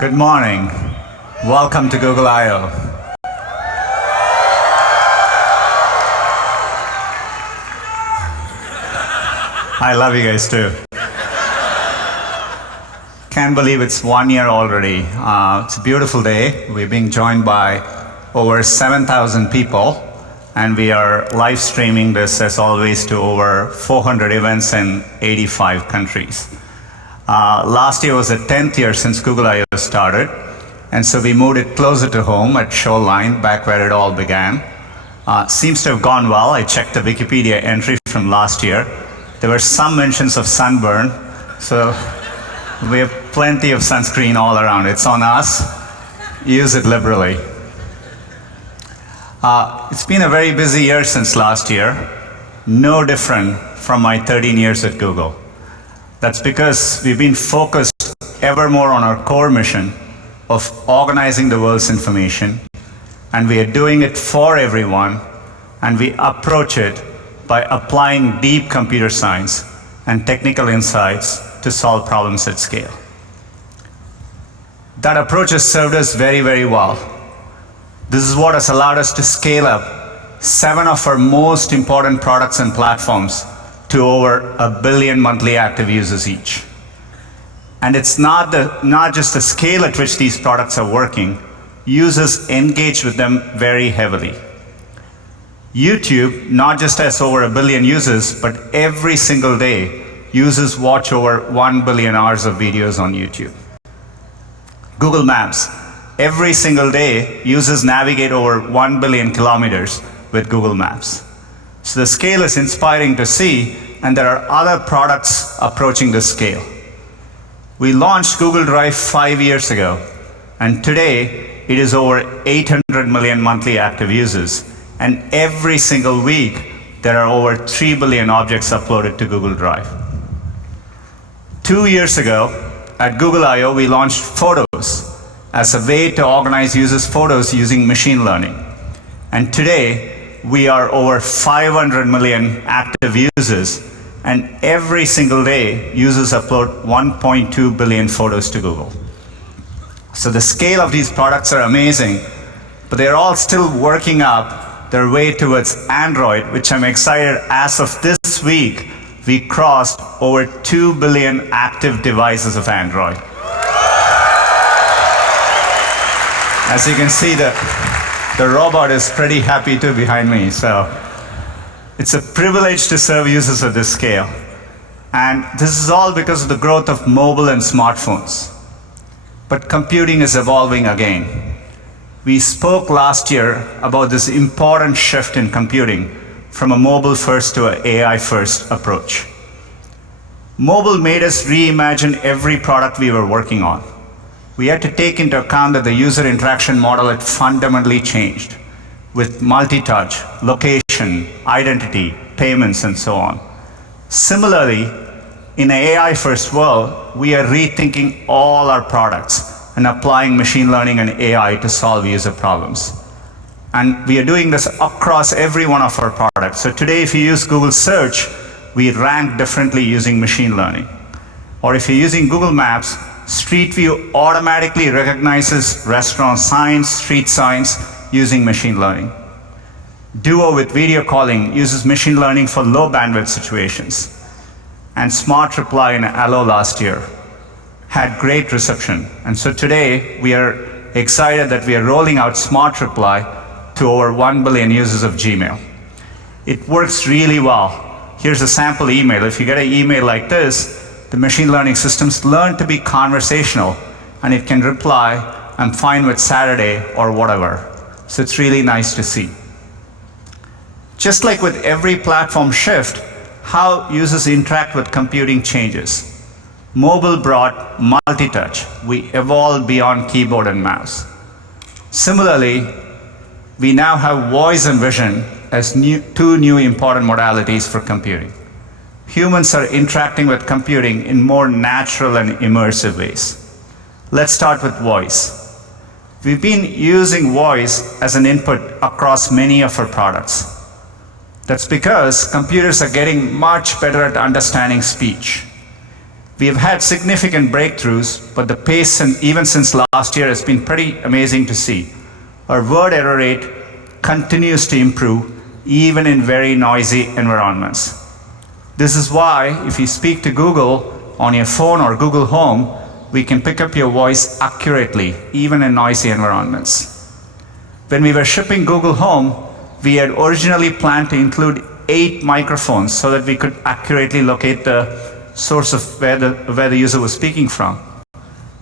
Good morning. Welcome to Google I/O. I love you guys too. Can't believe it's 1 year already. It's a beautiful day. We're being joined by over 7,000 people, and we are live streaming this as always to over 400 events in 85 countries. Last year was the 10th year since Google I/O started, and so we moved it closer to home at Shoreline, back where it all began. Seems to have gone well. I checked the Wikipedia entry from last year. There were some mentions of sunburn, so we have plenty of sunscreen all around. It's on us. Use it liberally. It's been a very busy year since last year, no different from my 13 years at Google. That's because we've been focused ever more on our core mission of organizing the world's information, and we are doing it for everyone, and we approach it by applying deep computer science and technical insights to solve problems at scale. That approach has served us very, very well. This is what has allowed us to scale up 7 of our most important products and platforms to over 1 billion monthly active users each. And it's not just the scale at which these products are working. Users engage with them very heavily. YouTube not just has over 1 billion users, but every single day, users watch over 1 billion hours of videos on YouTube. Google Maps, every single day, users navigate over 1 billion kilometers with Google Maps. So the scale is inspiring to see, and there are other products approaching this scale. We launched Google Drive 5 years ago, and today it is over 800 million monthly active users, and every single week there are over 3 billion objects uploaded to Google Drive. 2 years ago, at Google I/O, we launched Photos as a way to organize users' photos using machine learning. And today, we are over 500 million active users, and every single day, users upload 1.2 billion photos to Google. So the scale of these products are amazing, but they're all still working up their way towards Android, which I'm excited, as of this week, we crossed over 2 billion active devices of Android. As you can see, the robot is pretty happy too behind me, so it's a privilege to serve users at this scale. And this is all because of the growth of mobile and smartphones. But computing is evolving again. We spoke last year about this important shift in computing from a mobile-first to an AI-first approach. Mobile made us reimagine every product we were working on. We had to take into account that the user interaction model had fundamentally changed with multi-touch, location, identity, payments, and so on. Similarly, in an AI-first world, we are rethinking all our products and applying machine learning and AI to solve user problems. And we are doing this across every one of our products. So today, if you use Google Search, we rank differently using machine learning. Or if you're using Google Maps, Street View automatically recognizes restaurant signs, street signs, using machine learning. Duo with video calling uses machine learning for low bandwidth situations. And Smart Reply in Allo last year had great reception. And so today, we are excited that we are rolling out Smart Reply to over 1 billion users of Gmail. It works really well. Here's a sample email. If you get an email like this, the machine learning systems learn to be conversational, and it can reply, "I'm fine with Saturday," or whatever. So it's really nice to see. Just like with every platform shift, how users interact with computing changes. Mobile brought multi-touch. We evolved beyond keyboard and mouse. Similarly, we now have voice and vision as two new important modalities for computing. Humans are interacting with computing in more natural and immersive ways. Let's start with voice. We've been using voice as an input across many of our products. That's because computers are getting much better at understanding speech. We have had significant breakthroughs, but the pace, and even since last year, has been pretty amazing to see. Our word error rate continues to improve, even in very noisy environments. This is why, if you speak to Google on your phone or Google Home, we can pick up your voice accurately, even in noisy environments. When we were shipping Google Home, we had originally planned to include 8 microphones so that we could accurately locate the source of where the user was speaking from.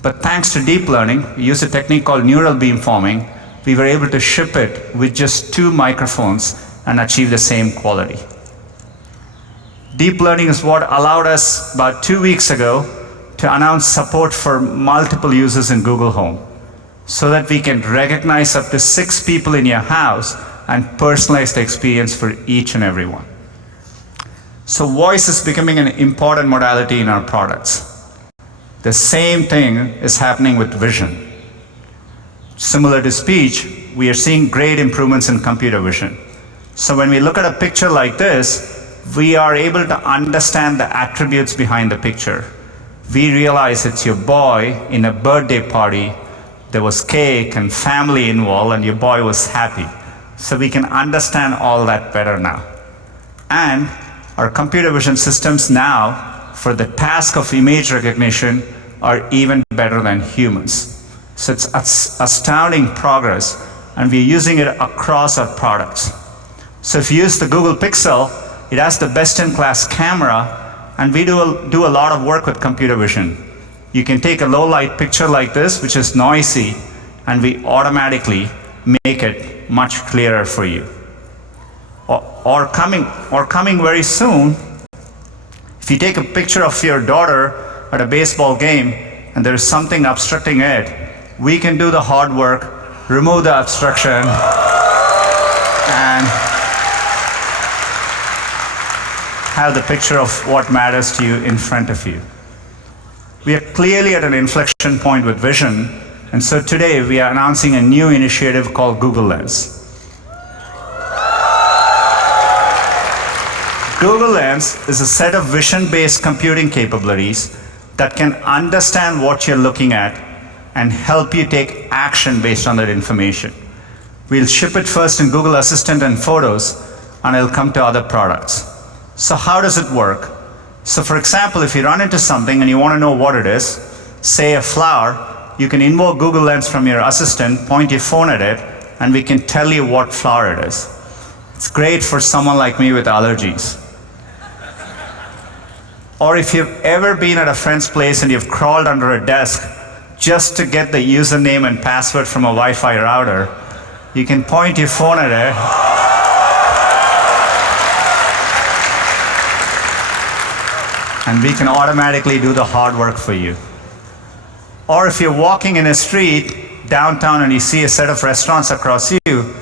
But thanks to deep learning, we use a technique called neural beamforming, we were able to ship it with just 2 microphones and achieve the same quality. Deep learning is what allowed us about 2 weeks ago to announce support for multiple users in Google Home, so that we can recognize up to 6 people in your house and personalize the experience for each and every one. So voice is becoming an important modality in our products. The same thing is happening with vision. Similar to speech, we are seeing great improvements in computer vision. So when we look at a picture like this, we are able to understand the attributes behind the picture. We realize it's your boy in a birthday party. There was cake and family involved, and your boy was happy. So we can understand all that better now. And our computer vision systems now, for the task of image recognition, are even better than humans. So it's astounding progress, and we're using it across our products. So if you use the Google Pixel, it has the best-in-class camera, and we do a lot of work with computer vision. You can take a low-light picture like this, which is noisy, and we automatically make it much clearer for you. Or coming very soon, if you take a picture of your daughter at a baseball game and there is something obstructing it, we can do the hard work, remove the obstruction, and have the picture of what matters to you in front of you. We are clearly at an inflection point with vision, and so today we are announcing a new initiative called Google Lens. Google Lens is a set of vision-based computing capabilities that can understand what you're looking at and help you take action based on that information. We'll ship it first in Google Assistant and Photos, and it'll come to other products. So how does it work? So for example, if you run into something and you want to know what it is, say a flower, you can invoke Google Lens from your assistant, point your phone at it, and we can tell you what flower it is. It's great for someone like me with allergies. Or if you've ever been at a friend's place and you've crawled under a desk just to get the username and password from a Wi-Fi router, you can point your phone at it and we can automatically do the hard work for you. Or if you're walking in a street downtown and you see a set of restaurants across you,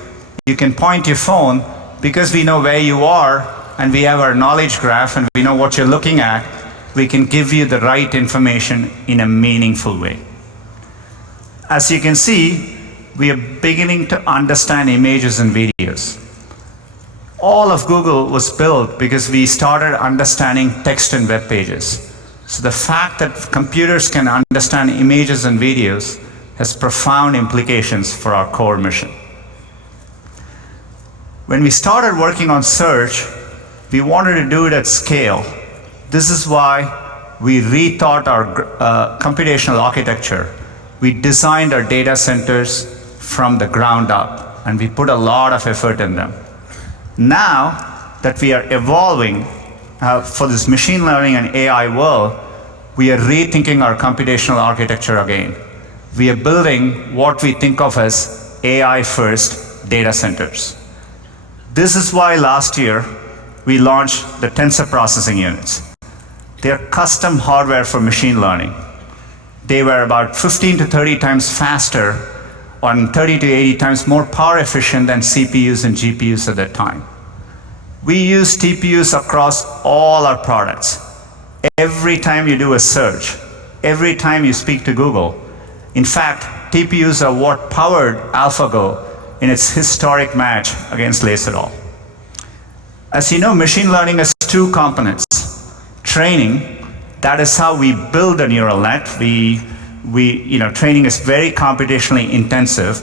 you can point your phone, because we know where you are and we have our knowledge graph and we know what you're looking at, we can give you the right information in a meaningful way. As you can see, we are beginning to understand images and videos. All of Google was built because we started understanding text and web pages. So the fact that computers can understand images and videos has profound implications for our core mission. When we started working on search, we wanted to do it at scale. This is why we rethought our computational architecture. We designed our data centers from the ground up, and we put a lot of effort in them. Now that we are evolving for this machine learning and AI world, we are rethinking our computational architecture again. We are building what we think of as AI-first data centers. This is why last year we launched the tensor processing units. They are custom hardware for machine learning. They were about 15 to 30 times faster and 30 to 80 times more power efficient than CPUs and GPUs at that time. We use TPUs across all our products. Every time you do a search, every time you speak to Google. In fact, TPUs are what powered AlphaGo in its historic match against Laserdahl. As you know, machine learning has 2 components. Training, that is how we build a neural net. Training is very computationally intensive,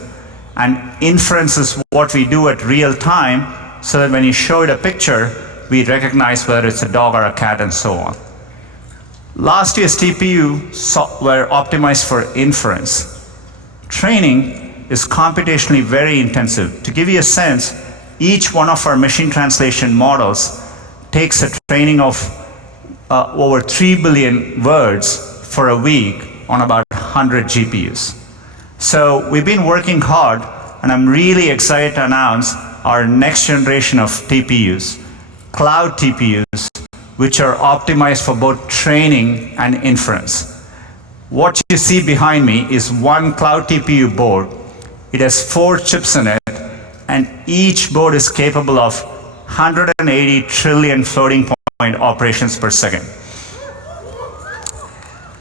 and inference is what we do at real time, so that when you show it a picture, we recognize whether it's a dog or a cat and so on. Last year's TPU were optimized for inference. Training is computationally very intensive. To give you a sense, each one of our machine translation models takes a training of over 3 billion words for a week on about 100 GPUs. So we've been working hard, and I'm really excited to announce our next generation of TPUs, cloud TPUs, which are optimized for both training and inference. What you see behind me is one cloud TPU board. It has 4 chips in it, and each board is capable of 180 trillion floating point operations per second.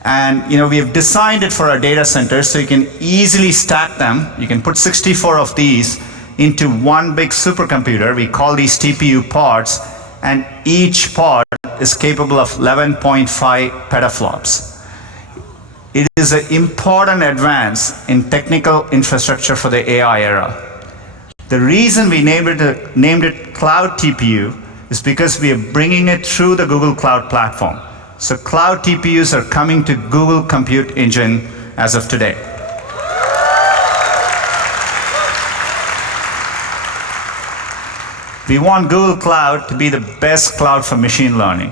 And we have designed it for our data centers so you can easily stack them. You can put 64 of these into one big supercomputer. We call these TPU pods, and each pod is capable of 11.5 petaflops. It is an important advance in technical infrastructure for the AI era. The reason we named it Cloud TPU is because we are bringing it through the Google Cloud Platform. So cloud TPUs are coming to Google Compute Engine as of today. We want Google Cloud to be the best cloud for machine learning.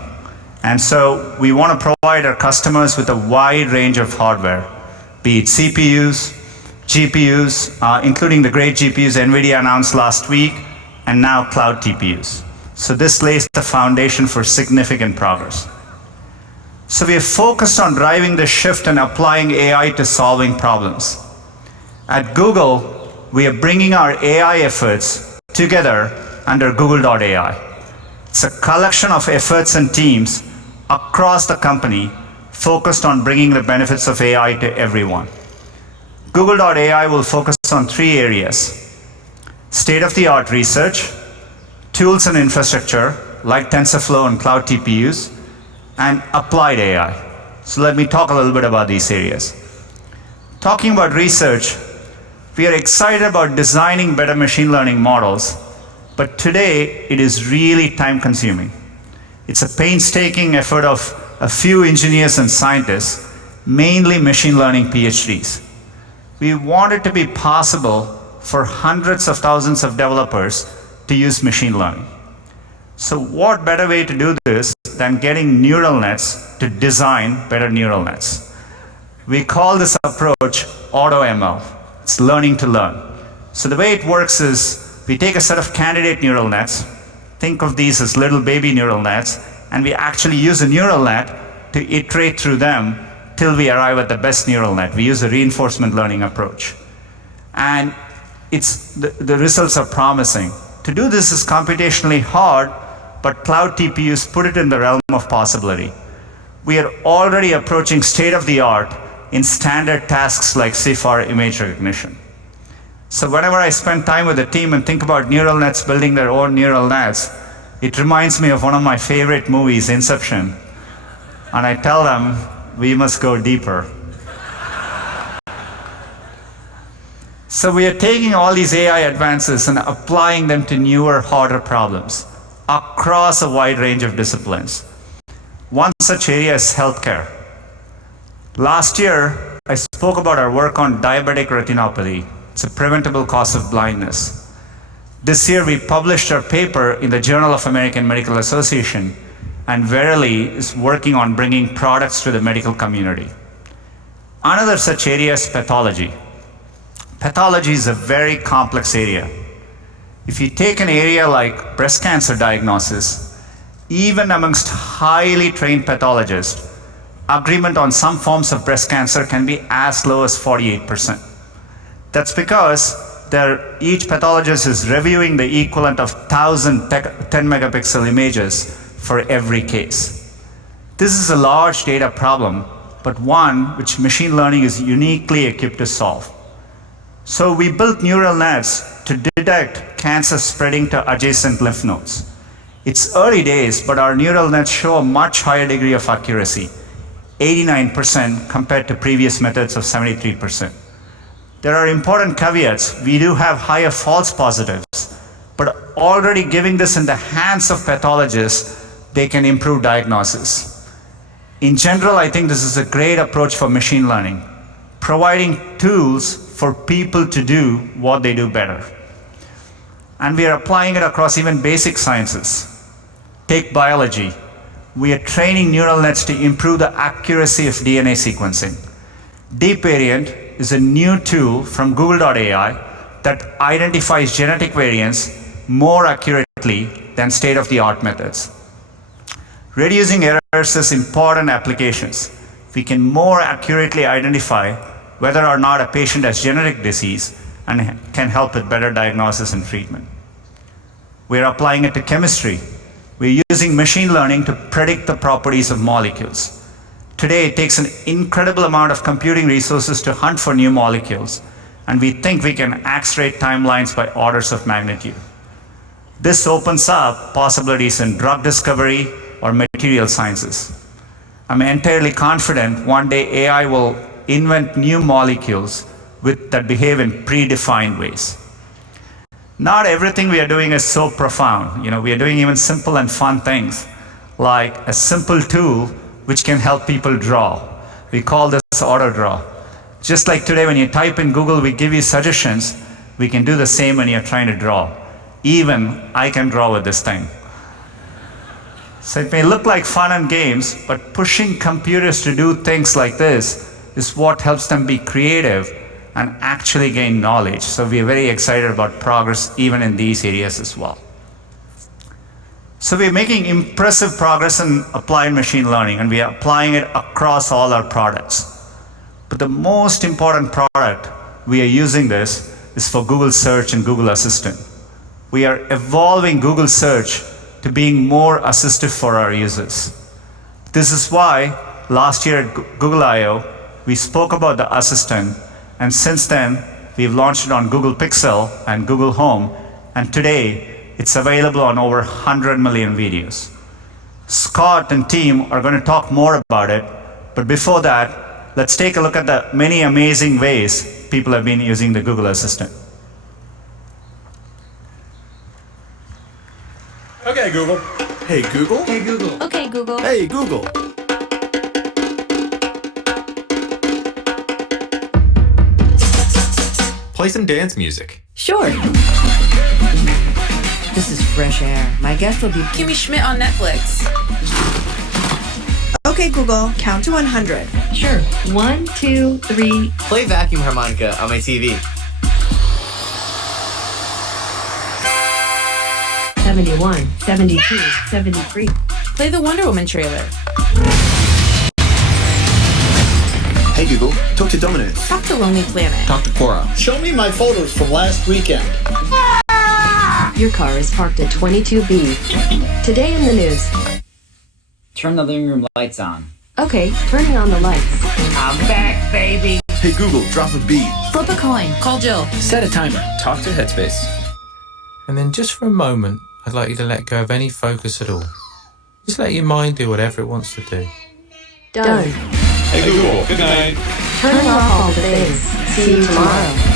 And so we want to provide our customers with a wide range of hardware, be it CPUs, GPUs, including the great GPUs NVIDIA announced last week, and now cloud TPUs. So this lays the foundation for significant progress. So we are focused on driving the shift and applying AI to solving problems. At Google, we are bringing our AI efforts together under Google.ai. It's a collection of efforts and teams across the company focused on bringing the benefits of AI to everyone. Google.ai will focus on 3 areas: state-of-the-art research, tools and infrastructure like TensorFlow and cloud TPUs, and applied AI. So let me talk a little bit about these areas. Talking about research, we are excited about designing better machine learning models, but today it is really time-consuming. It's a painstaking effort of a few engineers and scientists, mainly machine learning PhDs. We want it to be possible for hundreds of thousands of developers to use machine learning. So what better way to do this than getting neural nets to design better neural nets? We call this approach AutoML. It's learning to learn. So the way it works is we take a set of candidate neural nets, think of these as little baby neural nets, and we actually use a neural net to iterate through them till we arrive at the best neural net. We use a reinforcement learning approach. And the results are promising. To do this is computationally hard, but cloud TPUs put it in the realm of possibility. We are already approaching state-of-the-art in standard tasks like CFAR image recognition. So whenever I spend time with the team and think about neural nets building their own neural nets, it reminds me of one of my favorite movies, Inception. And I tell them, we must go deeper. So we are taking all these AI advances and applying them to newer, harder problems across a wide range of disciplines. One such area is healthcare. Last year, I spoke about our work on diabetic retinopathy. It's a preventable cause of blindness. This year, we published our paper in the Journal of American Medical Association, and Verily is working on bringing products to the medical community. Another such area is pathology. Pathology is a very complex area. If you take an area like breast cancer diagnosis, even amongst highly trained pathologists, agreement on some forms of breast cancer can be as low as 48%. That's because each pathologist is reviewing the equivalent of 1,000 10 megapixel images for every case. This is a large data problem, but one which machine learning is uniquely equipped to solve. So we built neural nets to detect cancer spreading to adjacent lymph nodes. It's early days, but our neural nets show a much higher degree of accuracy, 89% compared to previous methods of 73%. There are important caveats. We do have higher false positives, but already giving this in the hands of pathologists, they can improve diagnosis. In general, I think this is a great approach for machine learning, providing tools for people to do what they do better. And we are applying it across even basic sciences. Take biology. We are training neural nets to improve the accuracy of DNA sequencing. Deep Variant is a new tool from Google.ai that identifies genetic variants more accurately than state-of-the-art methods. Reducing errors is important applications. We can more accurately identify whether or not a patient has genetic disease and can help with better diagnosis and treatment. We're applying it to chemistry. We're using machine learning to predict the properties of molecules. Today, it takes an incredible amount of computing resources to hunt for new molecules, and we think we can accelerate timelines by orders of magnitude. This opens up possibilities in drug discovery or material sciences. I'm entirely confident one day AI will invent new molecules that behave in predefined ways. Not everything we are doing is so profound. We are doing even simple and fun things, like a simple tool which can help people draw. We call this auto draw. Just like today when you type in Google, we give you suggestions, we can do the same when you're trying to draw. Even I can draw with this thing. So it may look like fun and games, but pushing computers to do things like this is what helps them be creative and actually gain knowledge. So we are very excited about progress even in these areas as well. So we're making impressive progress in applied machine learning, and we are applying it across all our products. But the most important product we are using this is for Google Search and Google Assistant. We are evolving Google Search to being more assistive for our users. This is why last year at Google I/O, we spoke about the Assistant, and since then, we've launched it on Google Pixel and Google Home, and today, it's available on over 100 million videos. Scott and team are going to talk more about it, but before that, let's take a look at the many amazing ways people have been using the Google Assistant. Okay, Google. Hey, Google. Hey, Google. Okay, Google. Hey, Google. Play some dance music. Sure. This is fresh air. My guest will be Kimmy Schmidt on Netflix. Okay, Google, count to 100. Sure. 1, 2, 3. Play Vacuum Harmonica on my TV. 71, 72, 73. Play the Wonder Woman trailer. Hey, Google. Talk to Domino's. Talk to Lonely Planet. Talk to Quora. Show me my photos from last weekend. Your car is parked at 22B. Today in the news. Turn the living room lights on. Okay, turning on the lights. I'm back, baby. Hey, Google. Drop a beat. Flip a coin. Call Jill. Set a timer. Talk to Headspace. And then just for a moment, I'd like you to let go of any focus at all. Just let your mind do whatever it wants to do. Done. Hey, Google. Good night. Turning off all the things. See you tomorrow.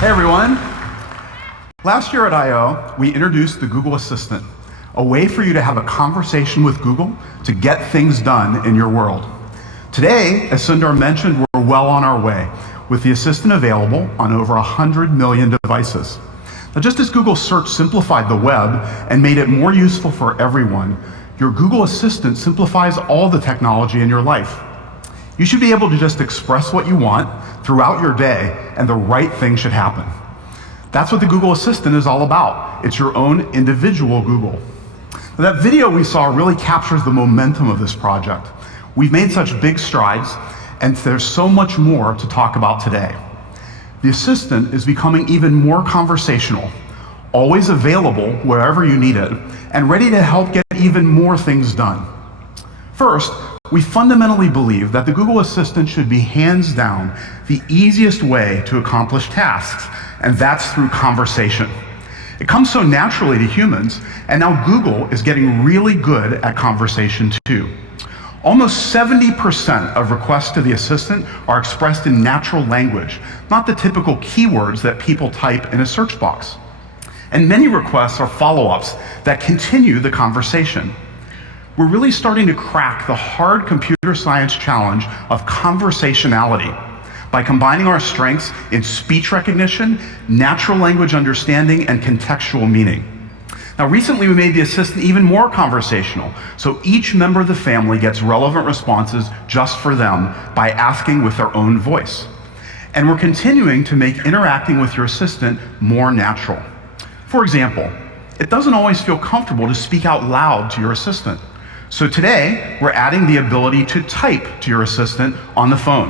Hey everyone. Last year at I/O, we introduced the Google Assistant, a way for you to have a conversation with Google to get things done in your world. Today, as Sundar mentioned, we're well on our way, with the Assistant available on over 100 million devices. Now, just as Google Search simplified the web and made it more useful for everyone, your Google Assistant simplifies all the technology in your life. You should be able to just express what you want throughout your day, and the right thing should happen. That's what the Google Assistant is all about. It's your own individual Google. Now, that video we saw really captures the momentum of this project. We've made such big strides, and there's so much more to talk about today. The Assistant is becoming even more conversational, always available wherever you need it, and ready to help get even more things done. First, We fundamentally believe that the Google Assistant should be hands down the easiest way to accomplish tasks, and that's through conversation. It comes so naturally to humans, and now Google is getting really good at conversation too. Almost 70% of requests to the Assistant are expressed in natural language, not the typical keywords that people type in a search box. And many requests are follow-ups that continue the conversation. We're really starting to crack the hard computer science challenge of conversationality by combining our strengths in speech recognition, natural language understanding, and contextual meaning. Now, recently we made the Assistant even more conversational, so each member of the family gets relevant responses just for them by asking with their own voice. And we're continuing to make interacting with your Assistant more natural. For example, it doesn't always feel comfortable to speak out loud to your Assistant. So today, we're adding the ability to type to your Assistant on the phone.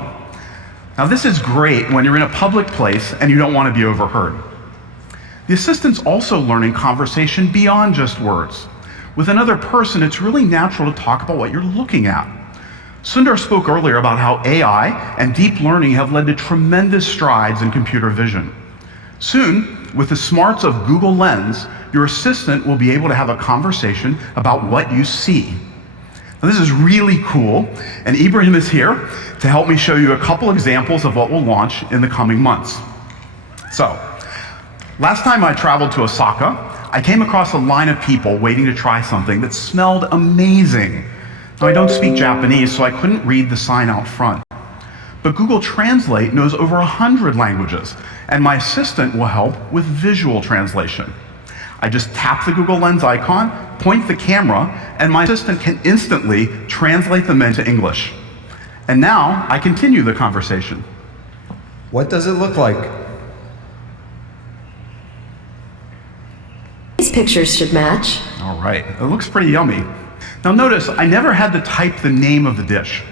Now, this is great when you're in a public place and you don't want to be overheard. The Assistant's also learning conversation beyond just words. With another person, it's really natural to talk about what you're looking at. Sundar spoke earlier about how AI and deep learning have led to tremendous strides in computer vision. Soon, with the smarts of Google Lens, your Assistant will be able to have a conversation about what you see. Now, this is really cool, and Ibrahim is here to help me show you a couple examples of what we'll launch in the coming months. So, last time I traveled to Osaka, I came across a line of people waiting to try something that smelled amazing. Now, I don't speak Japanese, so I couldn't read the sign out front. But Google Translate knows over 100 languages, and my Assistant will help with visual translation. I just tap the Google Lens icon, point the camera, and my Assistant can instantly translate them into English. And now I continue the conversation. What does it look like? These pictures should match. All right, it looks pretty yummy. Now notice, I never had to type the name of the dish.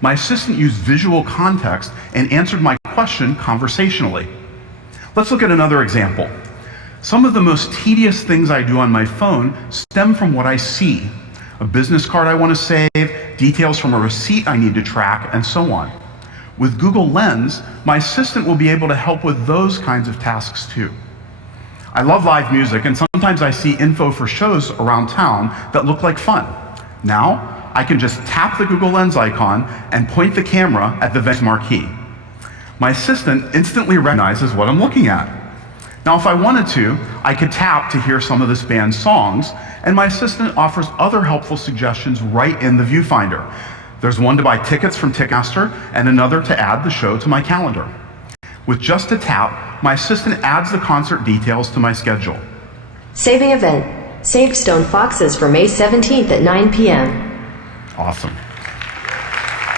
My Assistant used visual context and answered my question conversationally. Let's look at another example. Some of the most tedious things I do on my phone stem from what I see. A business card I want to save, details from a receipt I need to track, and so on. With Google Lens, my Assistant will be able to help with those kinds of tasks too. I love live music, and sometimes I see info for shows around town that look like fun. Now, I can just tap the Google Lens icon and point the camera at the event marquee. My Assistant instantly recognizes what I'm looking at. Now, if I wanted to, I could tap to hear some of this band's songs, and my Assistant offers other helpful suggestions right in the viewfinder. There's one to buy tickets from Ticketmaster and another to add the show to my calendar. With just a tap, my Assistant adds the concert details to my schedule. Saving event. Save Stone Foxes for May 17th at 9 p.m. Awesome.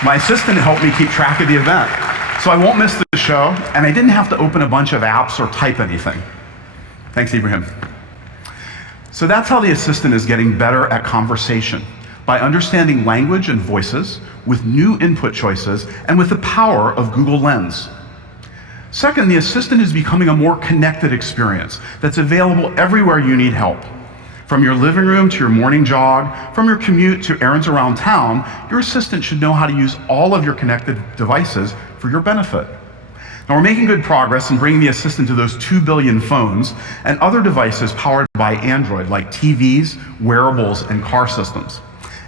My Assistant helped me keep track of the event, so I won't miss the show, and I didn't have to open a bunch of apps or type anything. Thanks, Ibrahim. So that's how the Assistant is getting better at conversation, by understanding language and voices, with new input choices, and with the power of Google Lens. Second, the Assistant is becoming a more connected experience that's available everywhere you need help. From your living room to your morning jog, from your commute to errands around town, your Assistant should know how to use all of your connected devices for your benefit. Now, we're making good progress in bringing the Assistant to those 2 billion phones and other devices powered by Android, like TVs, wearables, and car systems.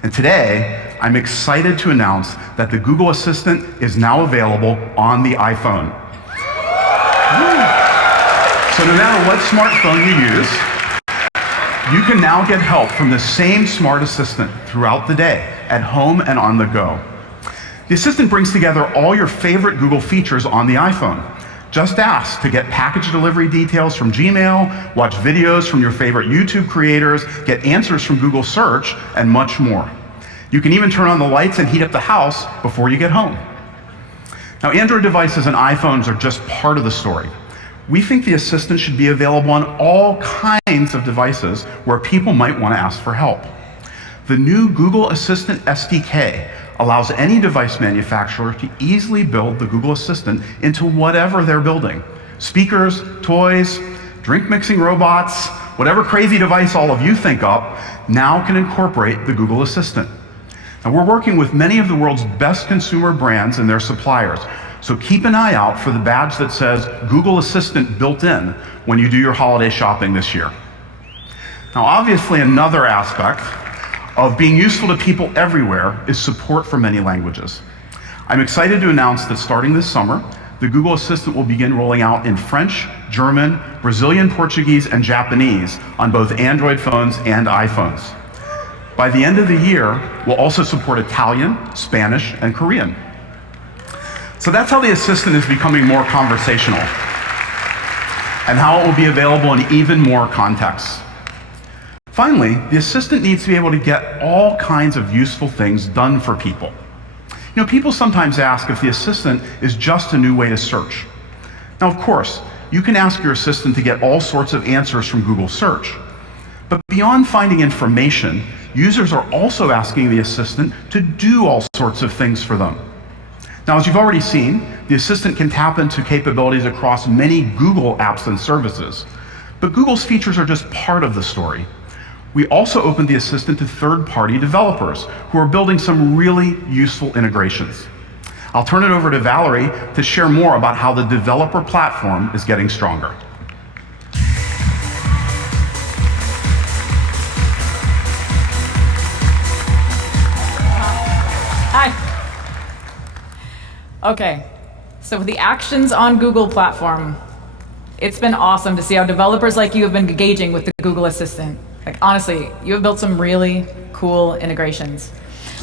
And today, I'm excited to announce that the Google Assistant is now available on the iPhone. So no matter what smartphone you use, you can now get help from the same smart Assistant throughout the day, at home and on the go. The Assistant brings together all your favorite Google features on the iPhone. Just ask to get package delivery details from Gmail, watch videos from your favorite YouTube creators, get answers from Google Search, and much more. You can even turn on the lights and heat up the house before you get home. Now, Android devices and iPhones are just part of the story. We think the Assistant should be available on all kinds of devices where people might want to ask for help. The new Google Assistant SDK allows any device manufacturer to easily build the Google Assistant into whatever they're building. Speakers, toys, drink mixing robots, whatever crazy device all of you think up, now can incorporate the Google Assistant. And we're working with many of the world's best consumer brands and their suppliers. So keep an eye out for the badge that says Google Assistant built in when you do your holiday shopping this year. Now, obviously, another aspect of being useful to people everywhere is support for many languages. I'm excited to announce that starting this summer, the Google Assistant will begin rolling out in French, German, Brazilian Portuguese, and Japanese on both Android phones and iPhones. By the end of the year, we'll also support Italian, Spanish, and Korean. So that's how the Assistant is becoming more conversational, and how it will be available in even more contexts. Finally, the Assistant needs to be able to get all kinds of useful things done for people. You know, people sometimes ask if the Assistant is just a new way to search. Now, of course, you can ask your Assistant to get all sorts of answers from Google Search. But beyond finding information, users are also asking the Assistant to do all sorts of things for them. Now, as you've already seen, the Assistant can tap into capabilities across many Google apps and services. But Google's features are just part of the story. We also opened the Assistant to third-party developers who are building some really useful integrations. I'll turn it over to Valerie to share more about how the developer platform is getting stronger. Hi. Okay, so with the Actions on Google platform, it's been awesome to see how developers like you have been engaging with the Google Assistant. Like, honestly, you have built some really cool integrations.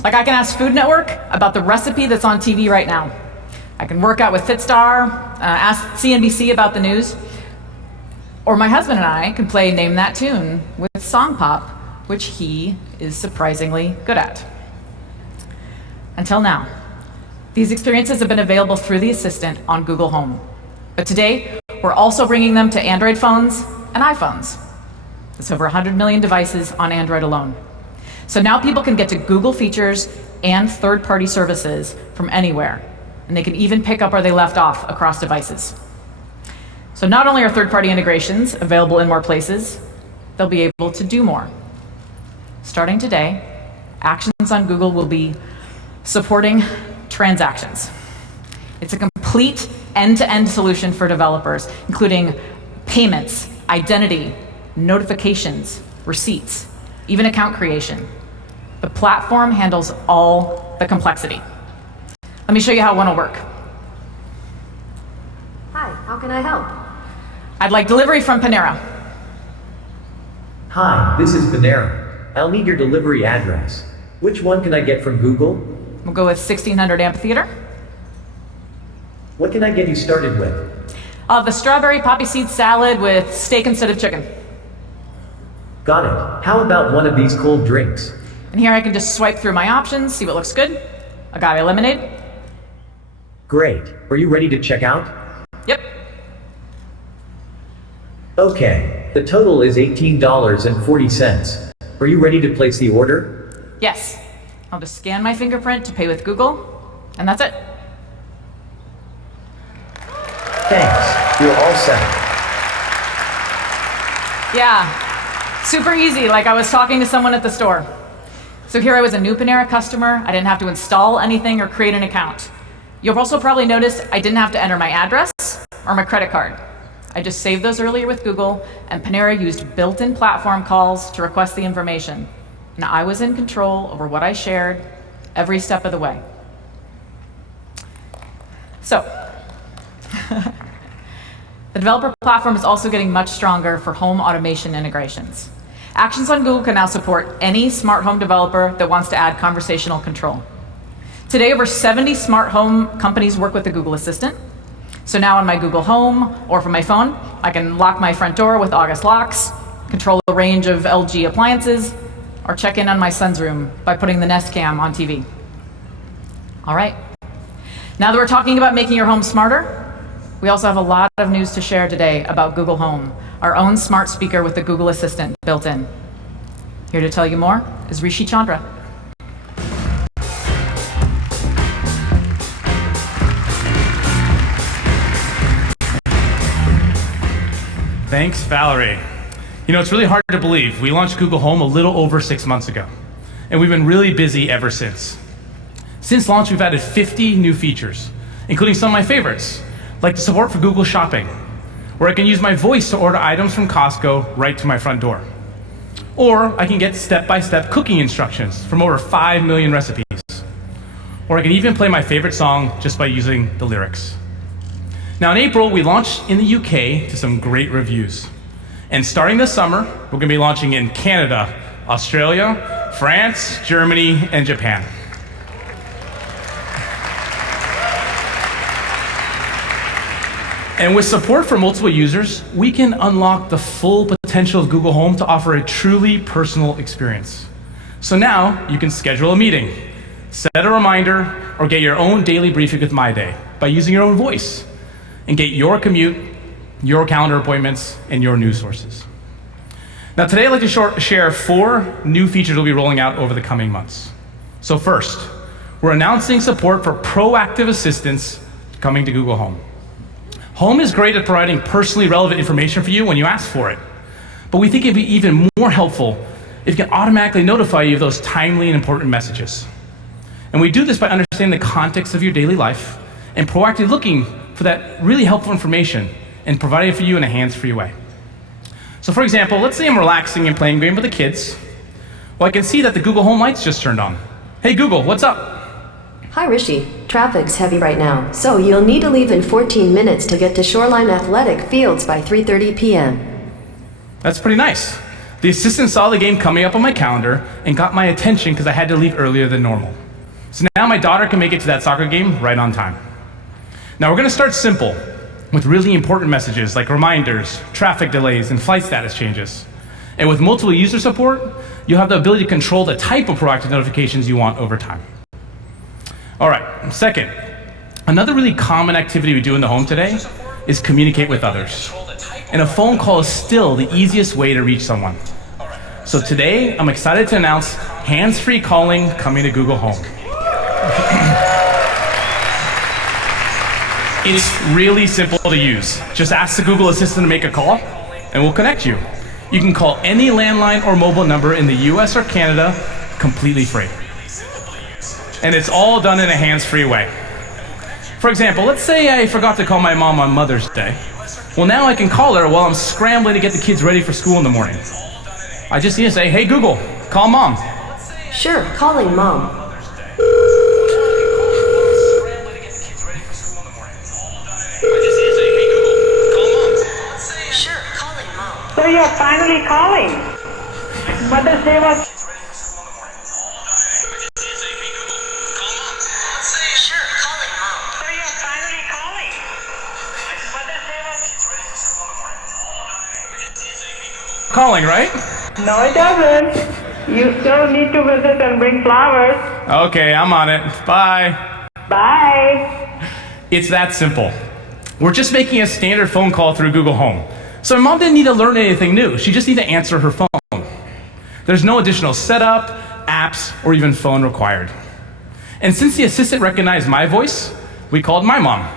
Like, I can ask Food Network about the recipe that's on TV right now. I can work out with Fitstar, ask CNBC about the news, or my husband and I can play Name That Tune with Song Pop, which he is surprisingly good at. Until now, these experiences have been available through the Assistant on Google Home. But today, we're also bringing them to Android phones and iPhones. There's over 100 million devices on Android alone. So now people can get to Google features and third-party services from anywhere, and they can even pick up where they left off across devices. So not only are third-party integrations available in more places, they'll be able to do more. Starting today, Actions on Google will be supporting transactions. It's a complete end-to-end solution for developers, including payments, identity, notifications, receipts, even account creation. The platform handles all the complexity. Let me show you how one will work. Hi, how can I help? I'd like delivery from Panera. Hi, this is Panera. I'll need your delivery address. Which one can I get from Google? We'll go with 1600 Amphitheater. What can I get you started with? I'll have the strawberry poppy seed salad with steak instead of chicken. Got it. How about one of these cold drinks? And here I can just swipe through my options, see what looks good. Agave lemonade. Great. Are you ready to check out? Yep. Okay. The total is $18.40. Are you ready to place the order? Yes. I'll just scan my fingerprint to pay with Google, and that's it. Thanks. You're all set. Yeah. Super easy, like I was talking to someone at the store. So here I was a new Panera customer. I didn't have to install anything or create an account. You'll also probably notice I didn't have to enter my address or my credit card. I just saved those earlier with Google, and Panera used built-in platform calls to request the information. Now I was in control over what I shared every step of the way. So, the developer platform is also getting much stronger for home automation integrations. Actions on Google can now support any smart home developer that wants to add conversational control. Today, over 70 smart home companies work with the Google Assistant. So now on my Google Home or from my phone, I can lock my front door with August locks, control a range of LG appliances, or check in on my son's room by putting the Nest Cam on TV. All right. Now that we're talking about making your home smarter, we also have a lot of news to share today about Google Home, our own smart speaker with the Google Assistant built in. Here to tell you more is Rishi Chandra. Thanks, Valerie. You know, it's really hard to believe. We launched Google Home a little over 6 months ago. and we've been really busy ever since. Since launch, we've added 50 new features, including some of my favorites, like the support for Google Shopping, where I can use my voice to order items from Costco right to my front door. Or I can get step-by-step cooking instructions from over 5 million recipes. Or I can even play my favorite song just by using the lyrics. Now in April, we launched in the UK to some great reviews. And starting this summer, we're gonna be launching in Canada, Australia, France, Germany, and Japan. And with support for multiple users, we can unlock the full potential of Google Home to offer a truly personal experience. So now you can schedule a meeting, set a reminder, or get your own daily briefing with My Day by using your own voice, and get your commute, your calendar appointments, and your news sources. Now today I'd like to share 4 new features we'll be rolling out over the coming months. So first, we're announcing support for proactive assistance coming to Google Home. Home is great at providing personally relevant information for you when you ask for it, but we think it'd be even more helpful if it can automatically notify you of those timely and important messages. And we do this by understanding the context of your daily life and proactively looking for that really helpful information and providing it for you in a hands-free way. So for example, let's say I'm relaxing and playing a game with the kids. Well, I can see that the Google Home lights just turned on. Hey Google, what's up? Hi Rishi, traffic's heavy right now, so you'll need to leave in 14 minutes to get to Shoreline Athletic Fields by 3:30 p.m. That's pretty nice. The assistant saw the game coming up on my calendar and got my attention because I had to leave earlier than normal. So now my daughter can make it to that soccer game right on time. Now we're gonna start simple with really important messages like reminders, traffic delays, and flight status changes. And with multiple user support, you'll have the ability to control the type of proactive notifications you want over time. All right, second, another really common activity we do in the home today is communicate with others. And a phone call is still the easiest way to reach someone. So today, I'm excited to announce hands-free calling coming to Google Home. It's really simple to use. Just ask the Google Assistant to make a call, and we'll connect you. You can call any landline or mobile number in the US or Canada completely free. And it's all done in a hands-free way. For example, let's say I forgot to call my mom on Mother's Day. Well, now I can call her while I'm scrambling to get the kids ready for school in the morning. I just need to say, hey Google, call mom. Sure, calling mom. Sure, calling mom. So you're finally calling. Mother's Day was... Calling, right? No, it doesn't. You still need to visit and bring flowers. Okay, I'm on it. Bye. Bye. It's that simple. We're just making a standard phone call through Google Home. So my mom didn't need to learn anything new. She just needed to answer her phone. There's no additional setup, apps, or even phone required. And since the assistant recognized my voice, we called my mom.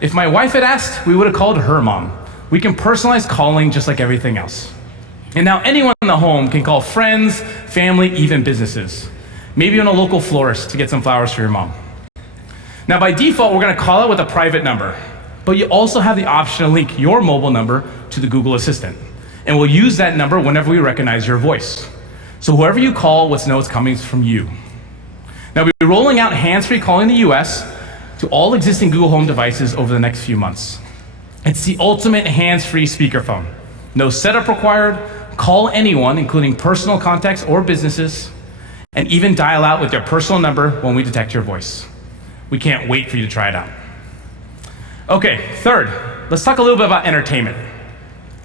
If my wife had asked, we would have called her mom. We can personalize calling just like everything else. And now anyone in the home can call friends, family, even businesses. Maybe on a local florist to get some flowers for your mom. Now by default, we're gonna call it with a private number, but you also have the option to link your mobile number to the Google Assistant. And we'll use that number whenever we recognize your voice. So whoever you call, let's know it's coming from you. Now we'll be rolling out hands-free calling in the US to all existing Google Home devices over the next few months. It's the ultimate hands-free speakerphone. No setup required, call anyone, including personal contacts or businesses, and even dial out with your personal number when we detect your voice. We can't wait for you to try it out. Okay, third, let's talk a little bit about entertainment.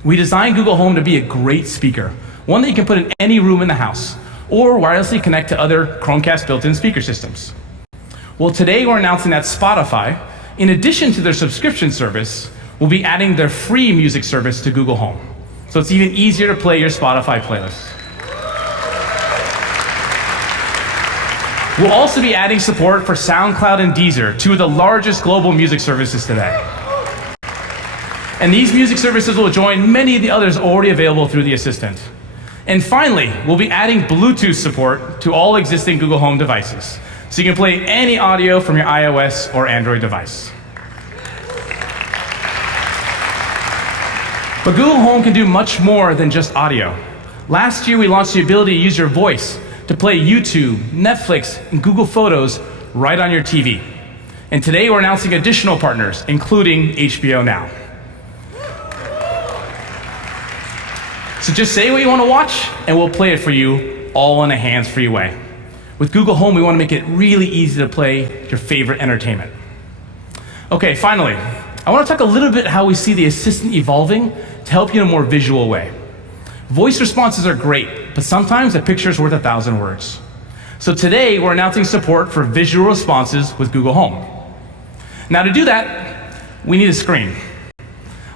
We designed Google Home to be a great speaker, one that you can put in any room in the house, or wirelessly connect to other Chromecast built-in speaker systems. Well, today we're announcing that Spotify, in addition to their subscription service, will be adding their free music service to Google Home. So it's even easier to play your Spotify playlist. We'll also be adding support for SoundCloud and Deezer, two of the largest global music services today. And these music services will join many of the others already available through the Assistant. And finally, we'll be adding Bluetooth support to all existing Google Home devices, so you can play any audio from your iOS or Android device. But Google Home can do much more than just audio. Last year, we launched the ability to use your voice to play YouTube, Netflix, and Google Photos right on your TV. And today, we're announcing additional partners, including HBO Now. So just say what you want to watch, and we'll play it for you, all in a hands-free way. With Google Home, we want to make it really easy to play your favorite entertainment. Okay, finally, I want to talk a little bit how we see the assistant evolving to help you in a more visual way. Voice responses are great, but sometimes a picture is worth 1,000 words. So today, we're announcing support for visual responses with Google Home. Now to do that, we need a screen.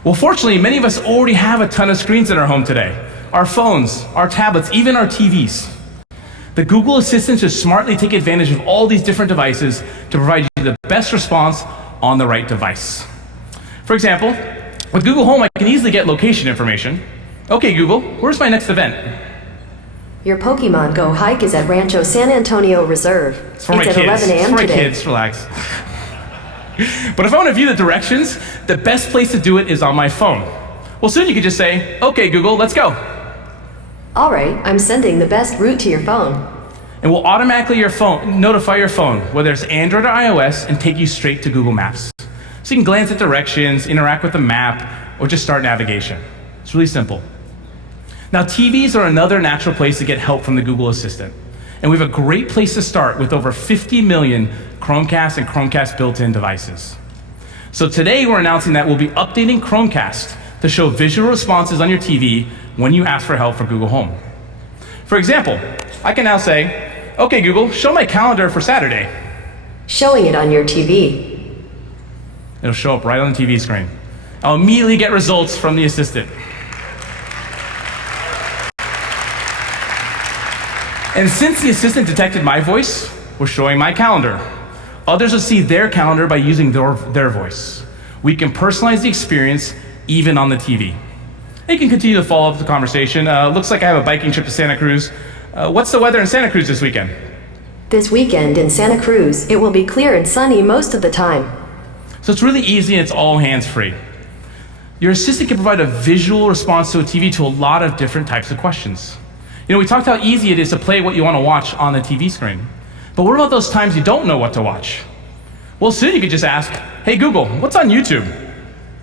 Well, fortunately, many of us already have a ton of screens in our home today. Our phones, our tablets, even our TVs. The Google Assistant should smartly take advantage of all these different devices to provide you the best response on the right device. For example, with Google Home, I can easily get location information. Okay, Google, where's my next event? Your Pokemon Go hike is at Rancho San Antonio Reserve. It's for my kids. At 11 a.m. It's for my today. kids, relax. But if I want to view the directions, the best place to do it is on my phone. Well, soon you could just say, okay, Google, let's go. All right, I'm sending the best route to your phone. And we'll automatically notify your phone, whether it's Android or iOS, and take you straight to Google Maps. So you can glance at directions, interact with the map, or just start navigation. It's really simple. Now, TVs are another natural place to get help from the Google Assistant. And we have a great place to start with over 50 million Chromecast and Chromecast built-in devices. So today we're announcing that we'll be updating Chromecast to show visual responses on your TV when you ask for help for Google Home. For example, I can now say, okay, Google, show my calendar for Saturday. Showing it on your TV. It'll show up right on the TV screen. I'll immediately get results from the assistant. And since the assistant detected my voice, we're showing my calendar. Others will see their calendar by using their voice. We can personalize the experience even on the TV. And you can continue to follow up the conversation. Looks like I have a biking trip to Santa Cruz. What's the weather in Santa Cruz this weekend? This weekend in Santa Cruz, it will be clear and sunny most of the time. So it's really easy and it's all hands-free. Your assistant can provide a visual response to a TV to a lot of different types of questions. You know, we talked how easy it is to play what you want to watch on the TV screen. But what about those times you don't know what to watch? Well, soon you could just ask, hey Google, what's on YouTube?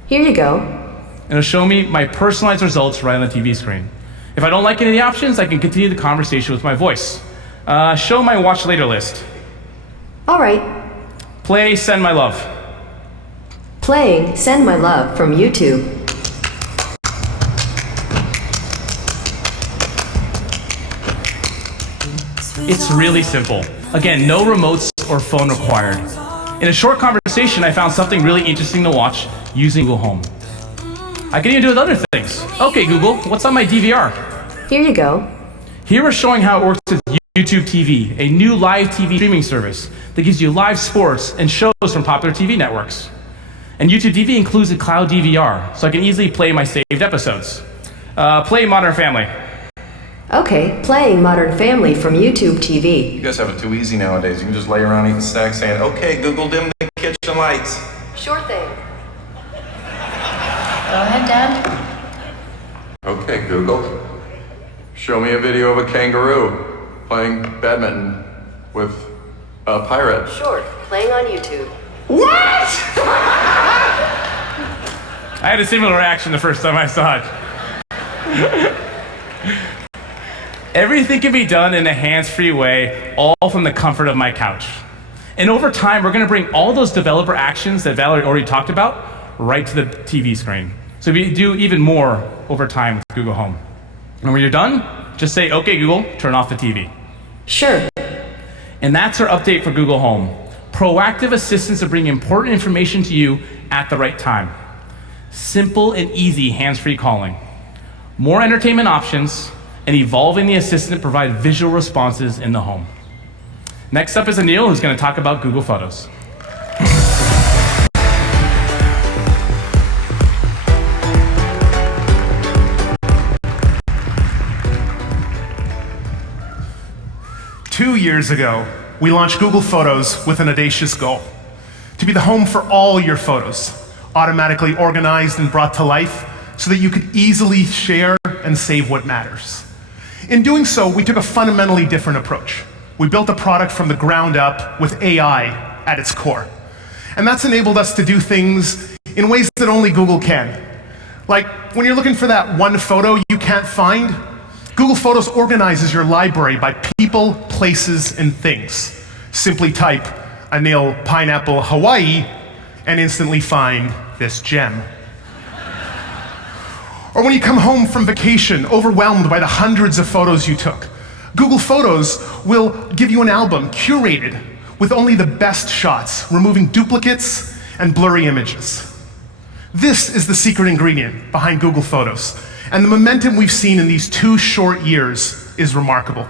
Here you go. And it'll show me my personalized results right on the TV screen. If I don't like any of the options, I can continue the conversation with my voice. Show my watch later list. All right. Play Send My Love. Playing Send My Love from YouTube. It's really simple. Again, no remotes or phone required. In a short conversation, I found something really interesting to watch using Google Home. I can even do it with other things. Okay, Google, what's on my DVR? Here you go. Here we're showing how it works with YouTube TV, a new live TV streaming service that gives you live sports and shows from popular TV networks. And YouTube TV includes a cloud DVR, so I can easily play my saved episodes. Play Modern Family. Okay, playing Modern Family from YouTube TV. You guys have it too easy nowadays. You can just lay around eating snacks saying, okay, Google, dim the kitchen lights. Sure thing. Go ahead, Dad. Okay, Google, show me a video of a kangaroo playing badminton with a pirate. Sure, playing on YouTube. What? I had a similar reaction the first time I saw it. Everything can be done in a hands-free way, all from the comfort of my couch. And over time, we're going to bring all those developer actions that Valerie already talked about right to the TV screen. So we do even more over time with Google Home. And when you're done, just say, okay, Google, turn off the TV. Sure. And that's our update for Google Home. Proactive assistance to bring important information to you at the right time. Simple and easy hands-free calling. More entertainment options, and evolving the assistant to provide visual responses in the home. Next up is Anil, who's going to talk about Google Photos. 2 years ago, we launched Google Photos with an audacious goal: to be the home for all your photos, automatically organized and brought to life so that you could easily share and save what matters. In doing so, we took a fundamentally different approach. We built a product from the ground up with AI at its core. And that's enabled us to do things in ways that only Google can. Like when you're looking for that one photo you can't find, Google Photos organizes your library by people, places, and things. Simply type Anil Pineapple Hawaii and instantly find this gem. Or when you come home from vacation, overwhelmed by the hundreds of photos you took, Google Photos will give you an album curated with only the best shots, removing duplicates and blurry images. This is the secret ingredient behind Google Photos, and the momentum we've seen in these 2 short years is remarkable.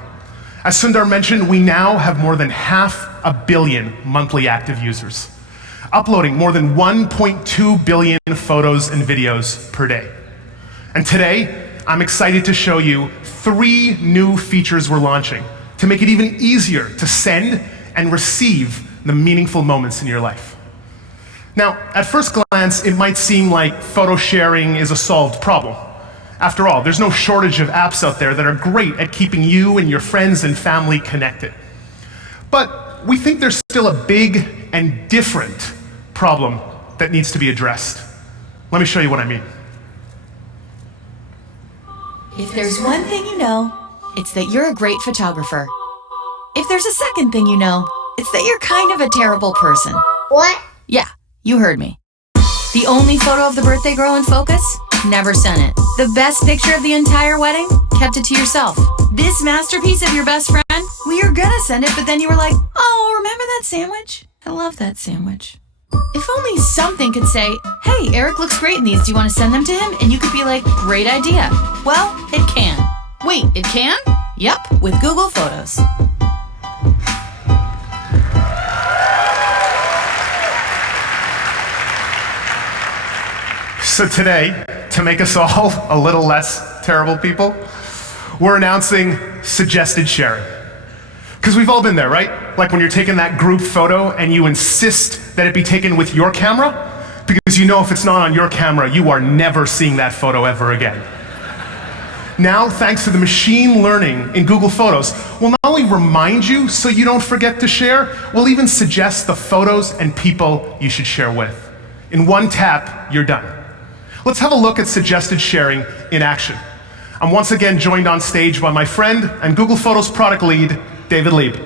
As Sundar mentioned, we now have more than 500 million monthly active users, uploading more than 1.2 billion photos and videos per day. And today, I'm excited to show you 3 new features we're launching to make it even easier to send and receive the meaningful moments in your life. Now, at first glance, it might seem like photo sharing is a solved problem. After all, there's no shortage of apps out there that are great at keeping you and your friends and family connected. But we think there's still a big and different problem that needs to be addressed. Let me show you what I mean. If there's one thing you know, it's that you're a great photographer. If there's a second thing you know, it's that you're kind of a terrible person. What? Yeah, you heard me. The only photo of the birthday girl in focus? Never sent it. The best picture of the entire wedding? Kept it to yourself. This masterpiece of your best friend? We were gonna send it, but then you were like, oh, remember that sandwich? I love that sandwich. If only something could say, hey, Eric looks great in these, do you want to send them to him? And you could be like, great idea. Well, it can. Wait, it can? Yep, with Google Photos. So today, to make us all a little less terrible people, we're announcing suggested sharing. Because we've all been there, right? Like when you're taking that group photo and you insist that it be taken with your camera, because you know if it's not on your camera, you are never seeing that photo ever again. Now, thanks to the machine learning in Google Photos, we'll not only remind you so you don't forget to share, we'll even suggest the photos and people you should share with. In one tap, you're done. Let's have a look at suggested sharing in action. I'm once again joined on stage by my friend and Google Photos product lead, David Lieb.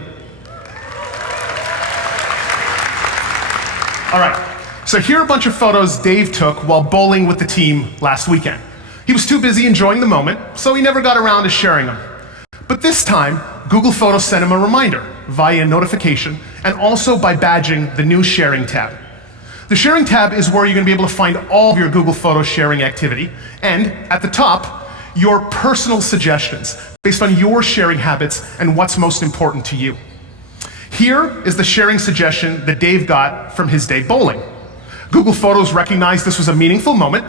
All right, so here are a bunch of photos Dave took while bowling with the team last weekend. He was too busy enjoying the moment, so he never got around to sharing them. But this time, Google Photos sent him a reminder via notification and also by badging the new Sharing tab. The Sharing tab is where you're going to be able to find all of your Google Photos sharing activity, and at the top, your personal suggestions based on your sharing habits and what's most important to you. Here is the sharing suggestion that Dave got from his day bowling. Google Photos recognized this was a meaningful moment,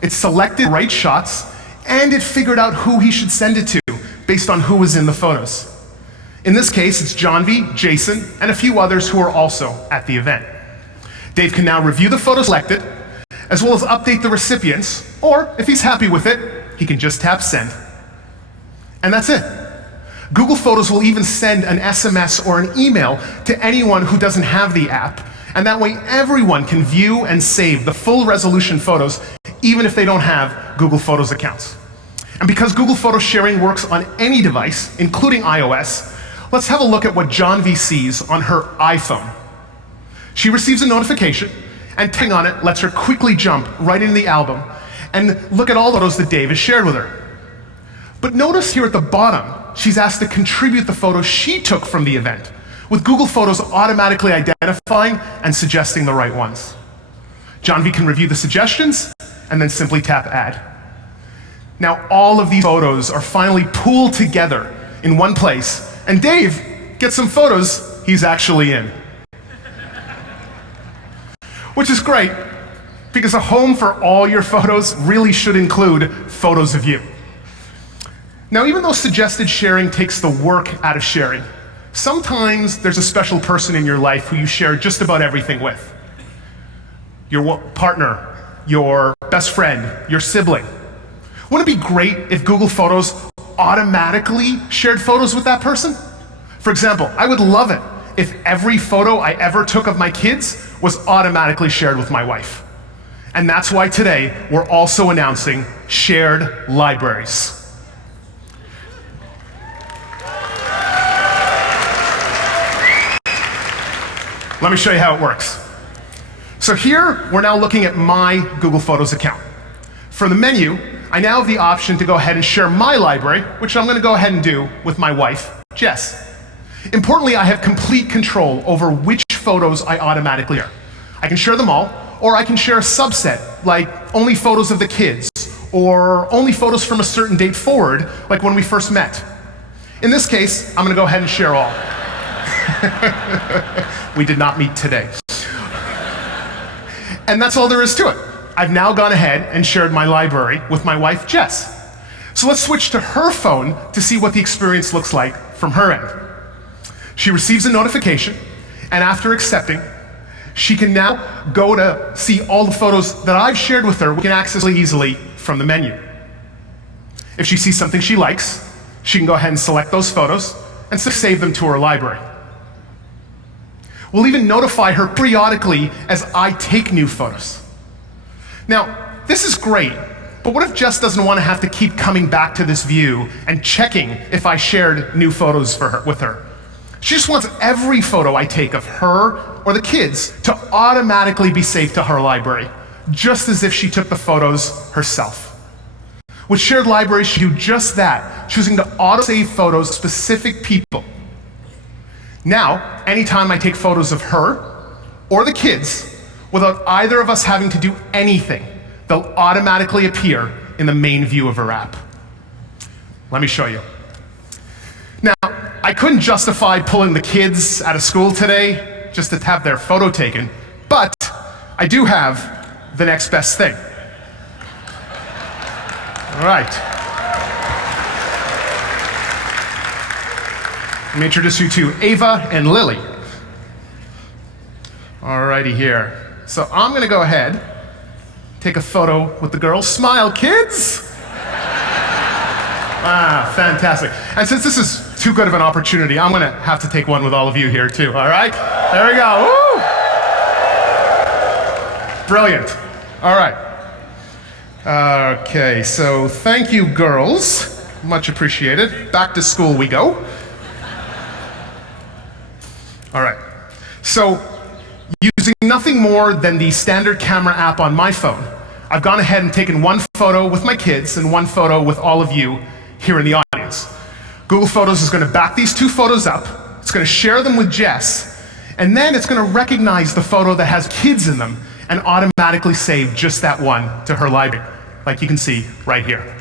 it selected the right shots, and it figured out who he should send it to based on who was in the photos. In this case, it's John V, Jason, and a few others who are also at the event. Dave can now review the photo selected, as well as update the recipients, or if he's happy with it, he can just tap send. And that's it. Google Photos will even send an SMS or an email to anyone who doesn't have the app, and that way everyone can view and save the full resolution photos, even if they don't have Google Photos accounts. And because Google Photos sharing works on any device, including iOS, let's have a look at what John V sees on her iPhone. She receives a notification, and tapping on it lets her quickly jump right into the album and look at all the photos that Dave has shared with her. But notice here at the bottom, she's asked to contribute the photos she took from the event, with Google Photos automatically identifying and suggesting the right ones. John V can review the suggestions and then simply tap add. Now all of these photos are finally pooled together in one place, and Dave gets some photos he's actually in. Which is great, because a home for all your photos really should include photos of you. Now, even though suggested sharing takes the work out of sharing, Sometimes there's a special person in your life who you share just about everything with. Your partner, your best friend, your sibling. Wouldn't it be great if Google Photos automatically shared photos with that person? For example, I would love it if every photo I ever took of my kids was automatically shared with my wife. And that's why today we're also announcing shared libraries. Let me show you how it works. So here, we're now looking at my Google Photos account. For the menu, I now have the option to go ahead and share my library, which I'm going to go ahead and do with my wife, Jess. Importantly, I have complete control over which photos I automatically share. I can share them all, or I can share a subset, like only photos of the kids, or only photos from a certain date forward, like when we first met. In this case, I'm going to go ahead and share all. We did not meet today. And that's all there is to it. I've now gone ahead and shared my library with my wife, Jess. So let's switch to her phone to see what the experience looks like from her end. She receives a notification, and after accepting, she can now go to see all the photos that I've shared with her. We can access easily from the menu. If she sees something she likes, she can go ahead and select those photos and save them to her library. We'll even notify her periodically as I take new photos. Now, this is great, but what if Jess doesn't want to have to keep coming back to this view and checking if I shared new photos with her? She just wants every photo I take of her or the kids to automatically be saved to her library, just as if she took the photos herself. With shared libraries, she can do just that, choosing to auto-save photos of specific people. Now, anytime I take photos of her or the kids, without either of us having to do anything, they'll automatically appear in the main view of her app. Let me show you. Now, I couldn't justify pulling the kids out of school today just to have their photo taken, but I do have the next best thing. All right. Let me introduce you to Ava and Lily. Alrighty here. So I'm gonna go ahead, take a photo with the girls. Smile, kids! Ah, fantastic. And since this is too good of an opportunity, I'm gonna have to take one with all of you here too, all right? There we go, woo! Brilliant, all right. Okay, so thank you, girls. Much appreciated. Back to school we go. All right, so using nothing more than the standard camera app on my phone, I've gone ahead and taken one photo with my kids and one photo with all of you here in the audience. Google Photos is going to back these two photos up, it's going to share them with Jess, and then it's going to recognize the photo that has kids in them and automatically save just that one to her library, like you can see right here.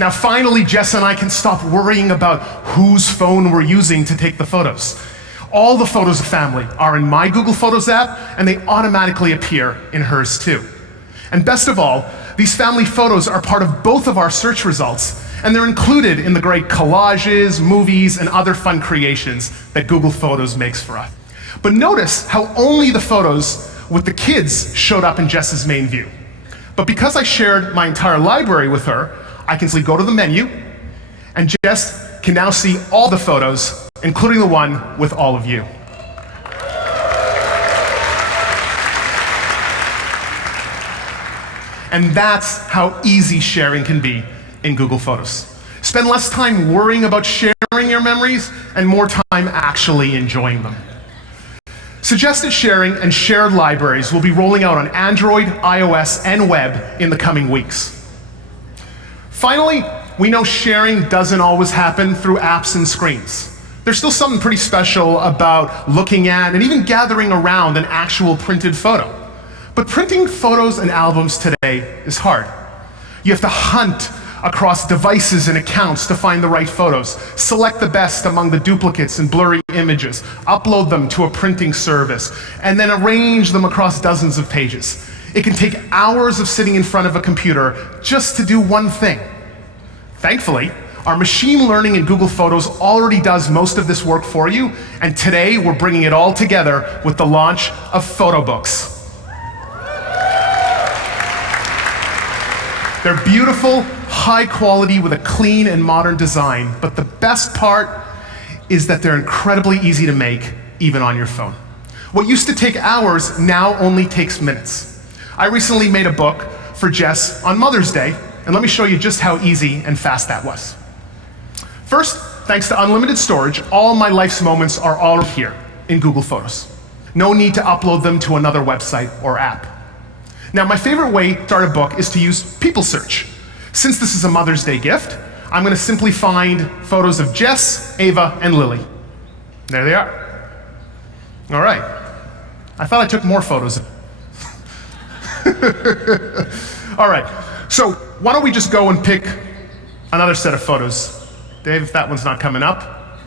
Now finally, Jess and I can stop worrying about whose phone we're using to take the photos. All the photos of family are in my Google Photos app, and they automatically appear in hers too. And best of all, these family photos are part of both of our search results, and they're included in the great collages, movies, and other fun creations that Google Photos makes for us. But notice how only the photos with the kids showed up in Jess's main view. But because I shared my entire library with her, I can simply go to the menu, and Jess can now see all the photos, including the one with all of you. And that's how easy sharing can be in Google Photos. Spend less time worrying about sharing your memories and more time actually enjoying them. Suggested sharing and shared libraries will be rolling out on Android, iOS, and web in the coming weeks. Finally, we know sharing doesn't always happen through apps and screens. There's still something pretty special about looking at and even gathering around an actual printed photo. But printing photos and albums today is hard. You have to hunt across devices and accounts to find the right photos, select the best among the duplicates and blurry images, upload them to a printing service, and then arrange them across dozens of pages. It can take hours of sitting in front of a computer just to do one thing. Thankfully, our machine learning in Google Photos already does most of this work for you, and today we're bringing it all together with the launch of PhotoBooks. They're beautiful, high quality with a clean and modern design, but the best part is that they're incredibly easy to make, even on your phone. What used to take hours now only takes minutes. I recently made a book for Jess on Mother's Day, and let me show you just how easy and fast that was. First, thanks to unlimited storage, all my life's moments are all here in Google Photos. No need to upload them to another website or app. Now, my favorite way to start a book is to use People Search. Since this is a Mother's Day gift, I'm going to simply find photos of Jess, Ava, and Lily. There they are. All right. I thought I took more photos. All right. So why don't we just go and pick another set of photos? Dave, if that one's not coming up,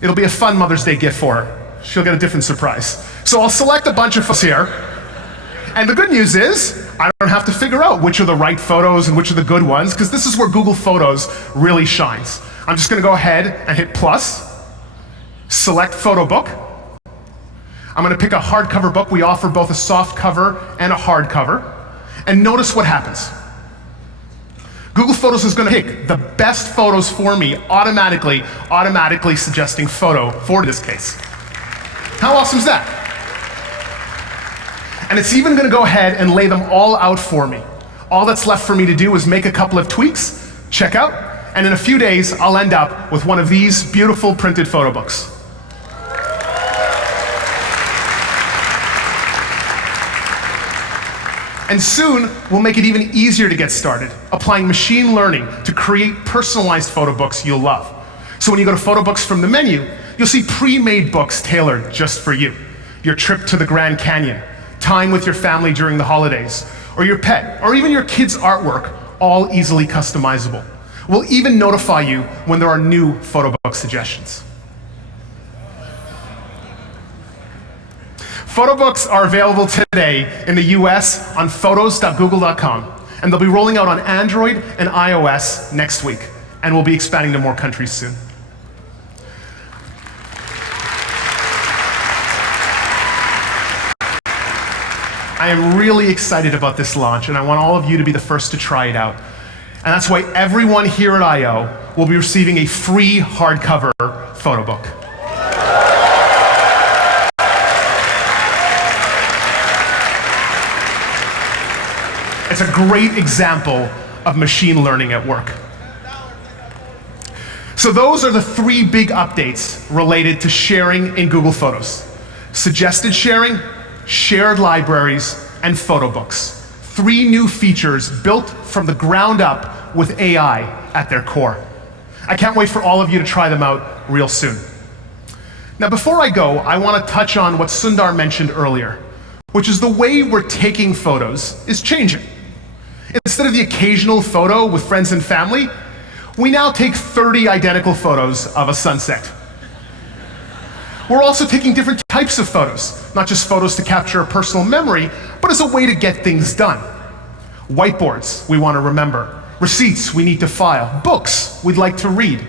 it'll be a fun Mother's Day gift for her. She'll get a different surprise. So I'll select a bunch of photos here. And the good news is, I don't have to figure out which are the right photos and which are the good ones, because this is where Google Photos really shines. I'm just going to go ahead and hit plus, select Photo Book. I'm going to pick a hardcover book. We offer both a soft cover and a hard cover. And notice what happens. Google Photos is going to pick the best photos for me, automatically suggesting photo for this case. How awesome is that? And it's even going to go ahead and lay them all out for me. All that's left for me to do is make a couple of tweaks, check out, and in a few days, I'll end up with one of these beautiful printed photo books. And soon, we'll make it even easier to get started, applying machine learning to create personalized photo books you'll love. So when you go to Photo Books from the menu, you'll see pre-made books tailored just for you. Your trip to the Grand Canyon, time with your family during the holidays, or your pet, or even your kids' artwork, all easily customizable. We'll even notify you when there are new photo book suggestions. Photo books are available today in the US on photos.google.com, and they'll be rolling out on Android and iOS next week, and we'll be expanding to more countries soon. I am really excited about this launch, and I want all of you to be the first to try it out. And that's why everyone here at I/O will be receiving a free hardcover photo book. It's a great example of machine learning at work. So those are the three big updates related to sharing in Google Photos: suggested sharing, shared libraries, and photo books. Three new features built from the ground up with AI at their core. I can't wait for all of you to try them out real soon. Now, before I go, I want to touch on what Sundar mentioned earlier, which is the way we're taking photos is changing. Instead of the occasional photo with friends and family, we now take 30 identical photos of a sunset. We're also taking different types of photos, not just photos to capture a personal memory, but as a way to get things done. Whiteboards we want to remember, receipts we need to file, books we'd like to read.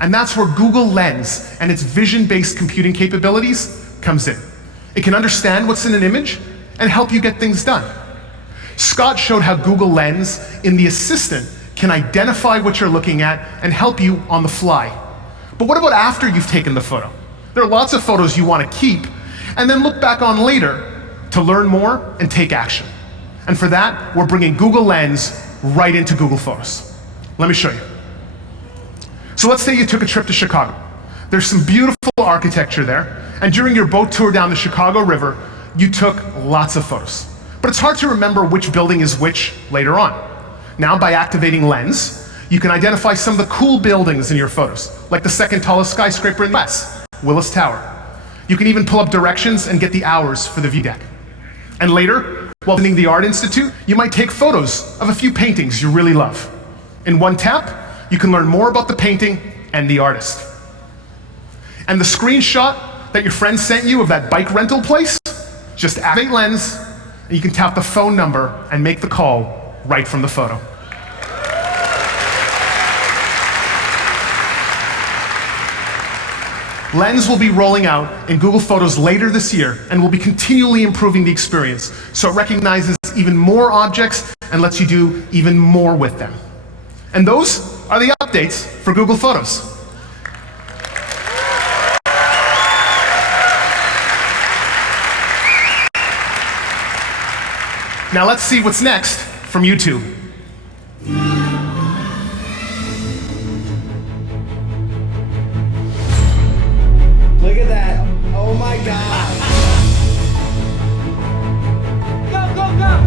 And that's where Google Lens and its vision-based computing capabilities comes in. It can understand what's in an image and help you get things done. Scott showed how Google Lens in the Assistant can identify what you're looking at and help you on the fly. But what about after you've taken the photo? There are lots of photos you want to keep and then look back on later to learn more and take action. And for that, we're bringing Google Lens right into Google Photos. Let me show you. So let's say you took a trip to Chicago. There's some beautiful architecture there, and during your boat tour down the Chicago River, you took lots of photos. But it's hard to remember which building is which later on. Now, by activating Lens, you can identify some of the cool buildings in your photos, like the second tallest skyscraper in the US, Willis Tower. You can even pull up directions and get the hours for the view deck. And later, while visiting the Art Institute, you might take photos of a few paintings you really love. In one tap, you can learn more about the painting and the artist. And the screenshot that your friend sent you of that bike rental place, Just activate Lens, and you can tap the phone number and make the call right from the photo. Lens will be rolling out in Google Photos later this year and will be continually improving the experience, so it recognizes even more objects and lets you do even more with them. And those are the updates for Google Photos. Now let's see what's next from YouTube. Look at that. Oh my god. Go, go, go!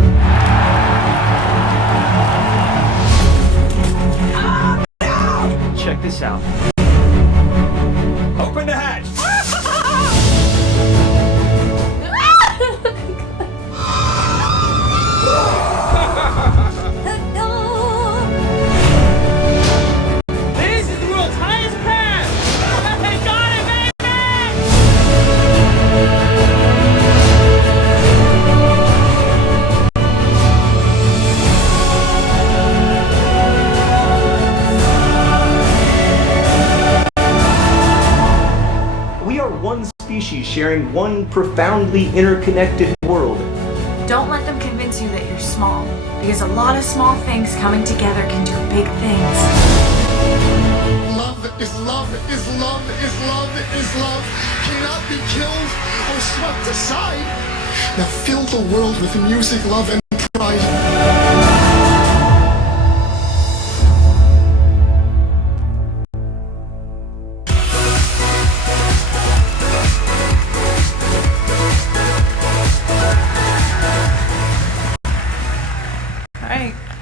Check this out. Open the hatch. This is the world's highest pass! I got it, We are one species sharing one profoundly interconnected world. Don't let them convince you that you're small, because a lot of small things coming together can do big things. Love is love is love is love is love. Cannot be killed or swept aside. Now fill the world with music, love, and pride.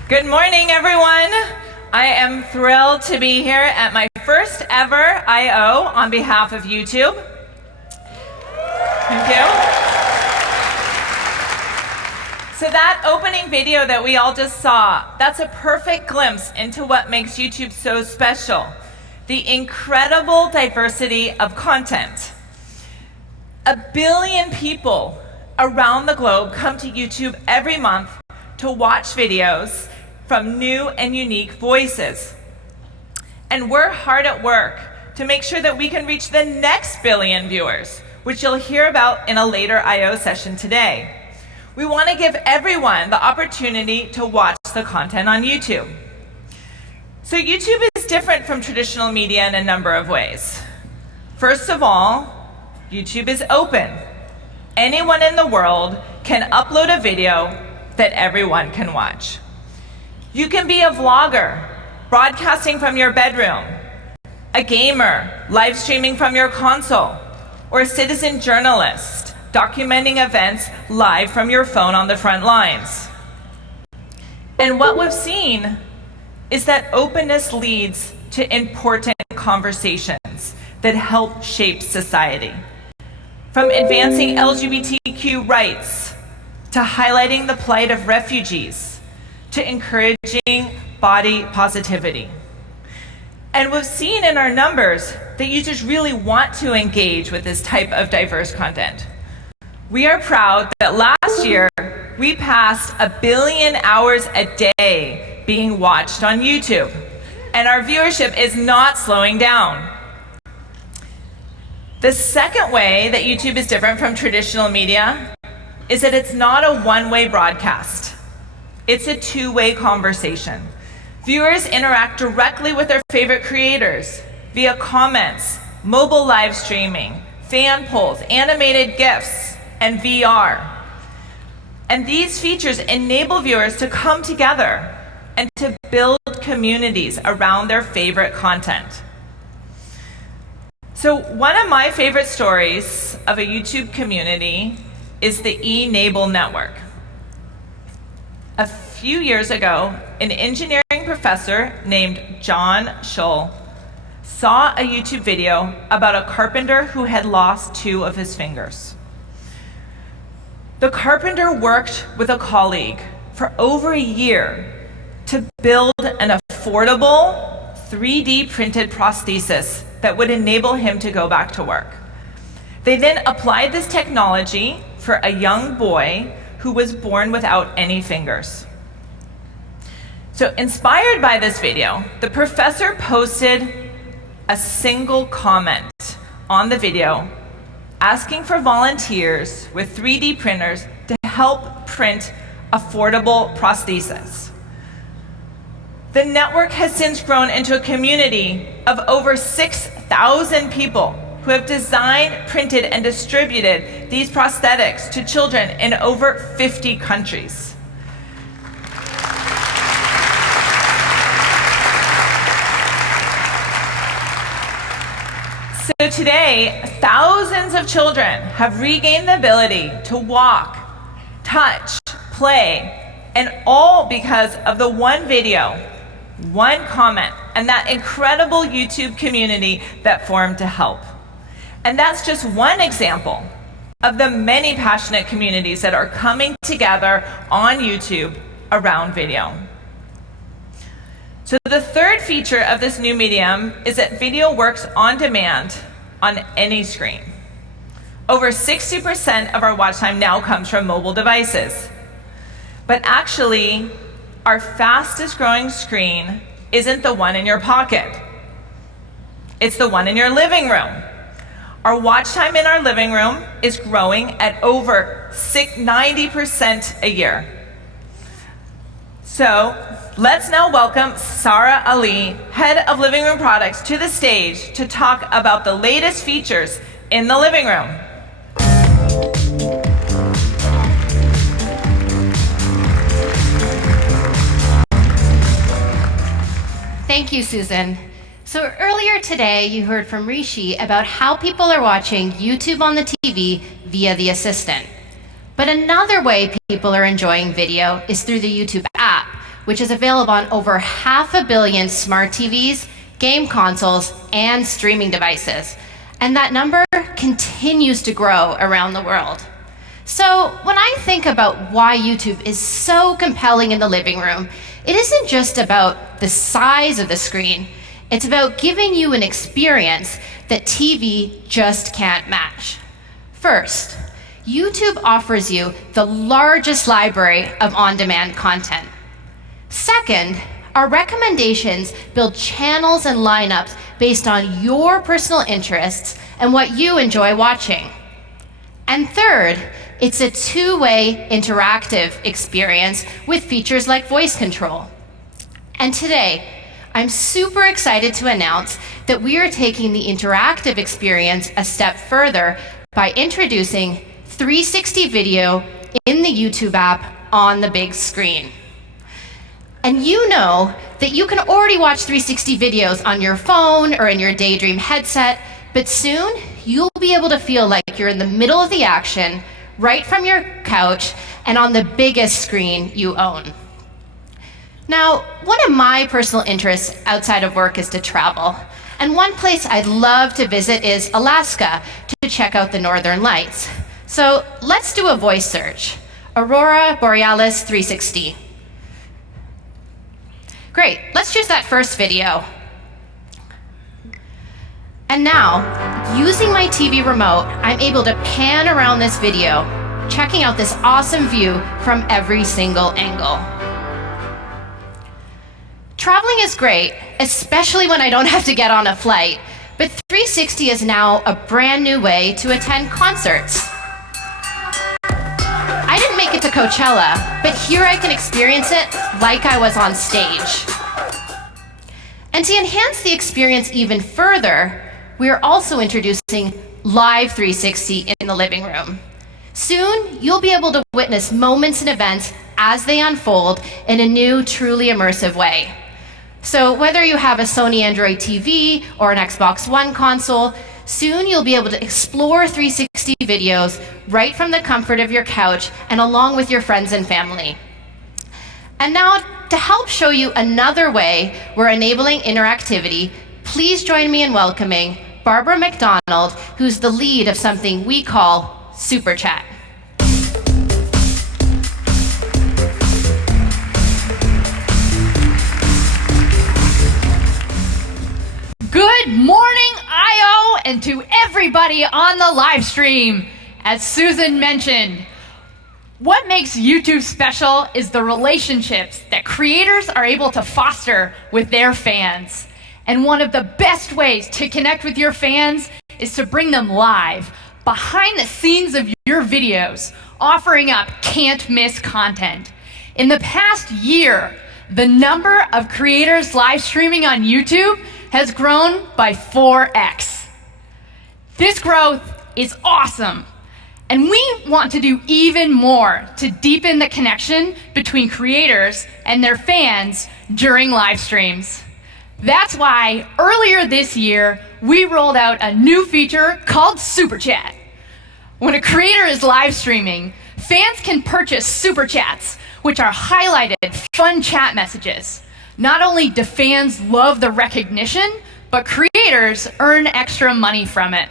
Good morning, everyone. I am thrilled to be here at my first ever I.O. on behalf of YouTube. Thank you. So that opening video that we all just saw, that's a perfect glimpse into what makes YouTube so special. The incredible diversity of content. 1 billion people around the globe come to YouTube every month to watch videos from new and unique voices. And we're hard at work to make sure that we can reach the next billion viewers, which you'll hear about in a later I.O. session today. We want to give everyone the opportunity to watch the content on YouTube. So YouTube is different from traditional media in a number of ways. First of all, YouTube is open. Anyone in the world can upload a video that everyone can watch. You can be a vlogger, broadcasting from your bedroom, a gamer, live streaming from your console, or a citizen journalist, documenting events live from your phone on the front lines. And what we've seen is that openness leads to important conversations that help shape society. From advancing LGBTQ rights, to highlighting the plight of refugees, to encouraging body positivity. And we've seen in our numbers that users really want to engage with this type of diverse content. We are proud that last year, we passed 1 billion hours a day being watched on YouTube, and our viewership is not slowing down. The second way that YouTube is different from traditional media is that it's not a one-way broadcast. It's a two-way conversation. Viewers interact directly with their favorite creators via comments, mobile live streaming, fan polls, animated GIFs, and VR. And these features enable viewers to come together and to build communities around their favorite content. So one of my favorite stories of a YouTube community is the eNable Network. A few years ago, an engineering professor named John Schull saw a YouTube video about a carpenter who had lost 2 of his fingers. The carpenter worked with a colleague for over a year to build an affordable 3D printed prosthesis that would enable him to go back to work. They then applied this technology for a young boy who was born without any fingers. So inspired by this video, the professor posted a single comment on the video asking for volunteers with 3D printers to help print affordable prostheses. The network has since grown into a community of over 6,000 people who have designed, printed, and distributed these prosthetics to children in over 50 countries. So today, thousands of children have regained the ability to walk, touch, play, and all because of the one video, one comment, and that incredible YouTube community that formed to help. And that's just one example of the many passionate communities that are coming together on YouTube around video. So the third feature of this new medium is that video works on demand on any screen. Over 60% of our watch time now comes from mobile devices. But actually, our fastest growing screen isn't the one in your pocket. It's the one in your living room. Our watch time in our living room is growing at over 90% a year. So let's now welcome Sarah Ali, Head of Living Room Products, to the stage to talk about the latest features in the living room. Thank you, Susan. So earlier today, you heard from Rishi about how people are watching YouTube on the TV via the Assistant. But another way people are enjoying video is through the YouTube app, which is available on over 500 million smart TVs, game consoles, and streaming devices. And that number continues to grow around the world. So when I think about why YouTube is so compelling in the living room, it isn't just about the size of the screen. It's about giving you an experience that TV just can't match. First, YouTube offers you the largest library of on-demand content. Second, our recommendations build channels and lineups based on your personal interests and what you enjoy watching. And third, it's a two-way interactive experience with features like voice control. And today, I'm super excited to announce that we are taking the interactive experience a step further by introducing 360 video in the YouTube app on the big screen. And you know that you can already watch 360 videos on your phone or in your Daydream headset, but soon you'll be able to feel like you're in the middle of the action, right from your couch and on the biggest screen you own. Now, one of my personal interests outside of work is to travel. And one place I'd love to visit is Alaska to check out the Northern Lights. So let's do a voice search. Aurora Borealis 360. Great, let's choose that first video. And now, using my TV remote, I'm able to pan around this video, checking out this awesome view from every single angle. Traveling is great, especially when I don't have to get on a flight, but 360 is now a brand new way to attend concerts. I didn't make it to Coachella, but here I can experience it like I was on stage. And to enhance the experience even further, we are also introducing Live 360 in the living room. Soon, you'll be able to witness moments and events as they unfold in a new, truly immersive way. So whether you have a Sony Android TV or an Xbox One console, soon you'll be able to explore 360 videos right from the comfort of your couch and along with your friends and family. And now, to help show you another way we're enabling interactivity, please join me in welcoming Barbara McDonald, who's the lead of something we call Super Chat. Good morning, IO, and to everybody on the live stream. As Susan mentioned, what makes YouTube special is the relationships that creators are able to foster with their fans. And one of the best ways to connect with your fans is to bring them live, behind the scenes of your videos, offering up can't-miss content. In the past year, the number of creators live streaming on YouTube has grown by 4x. This growth is awesome. And we want to do even more to deepen the connection between creators and their fans during live streams. That's why earlier this year, we rolled out a new feature called Super Chat. When a creator is live streaming, fans can purchase Super Chats, which are highlighted fun chat messages. Not only do fans love the recognition, but creators earn extra money from it.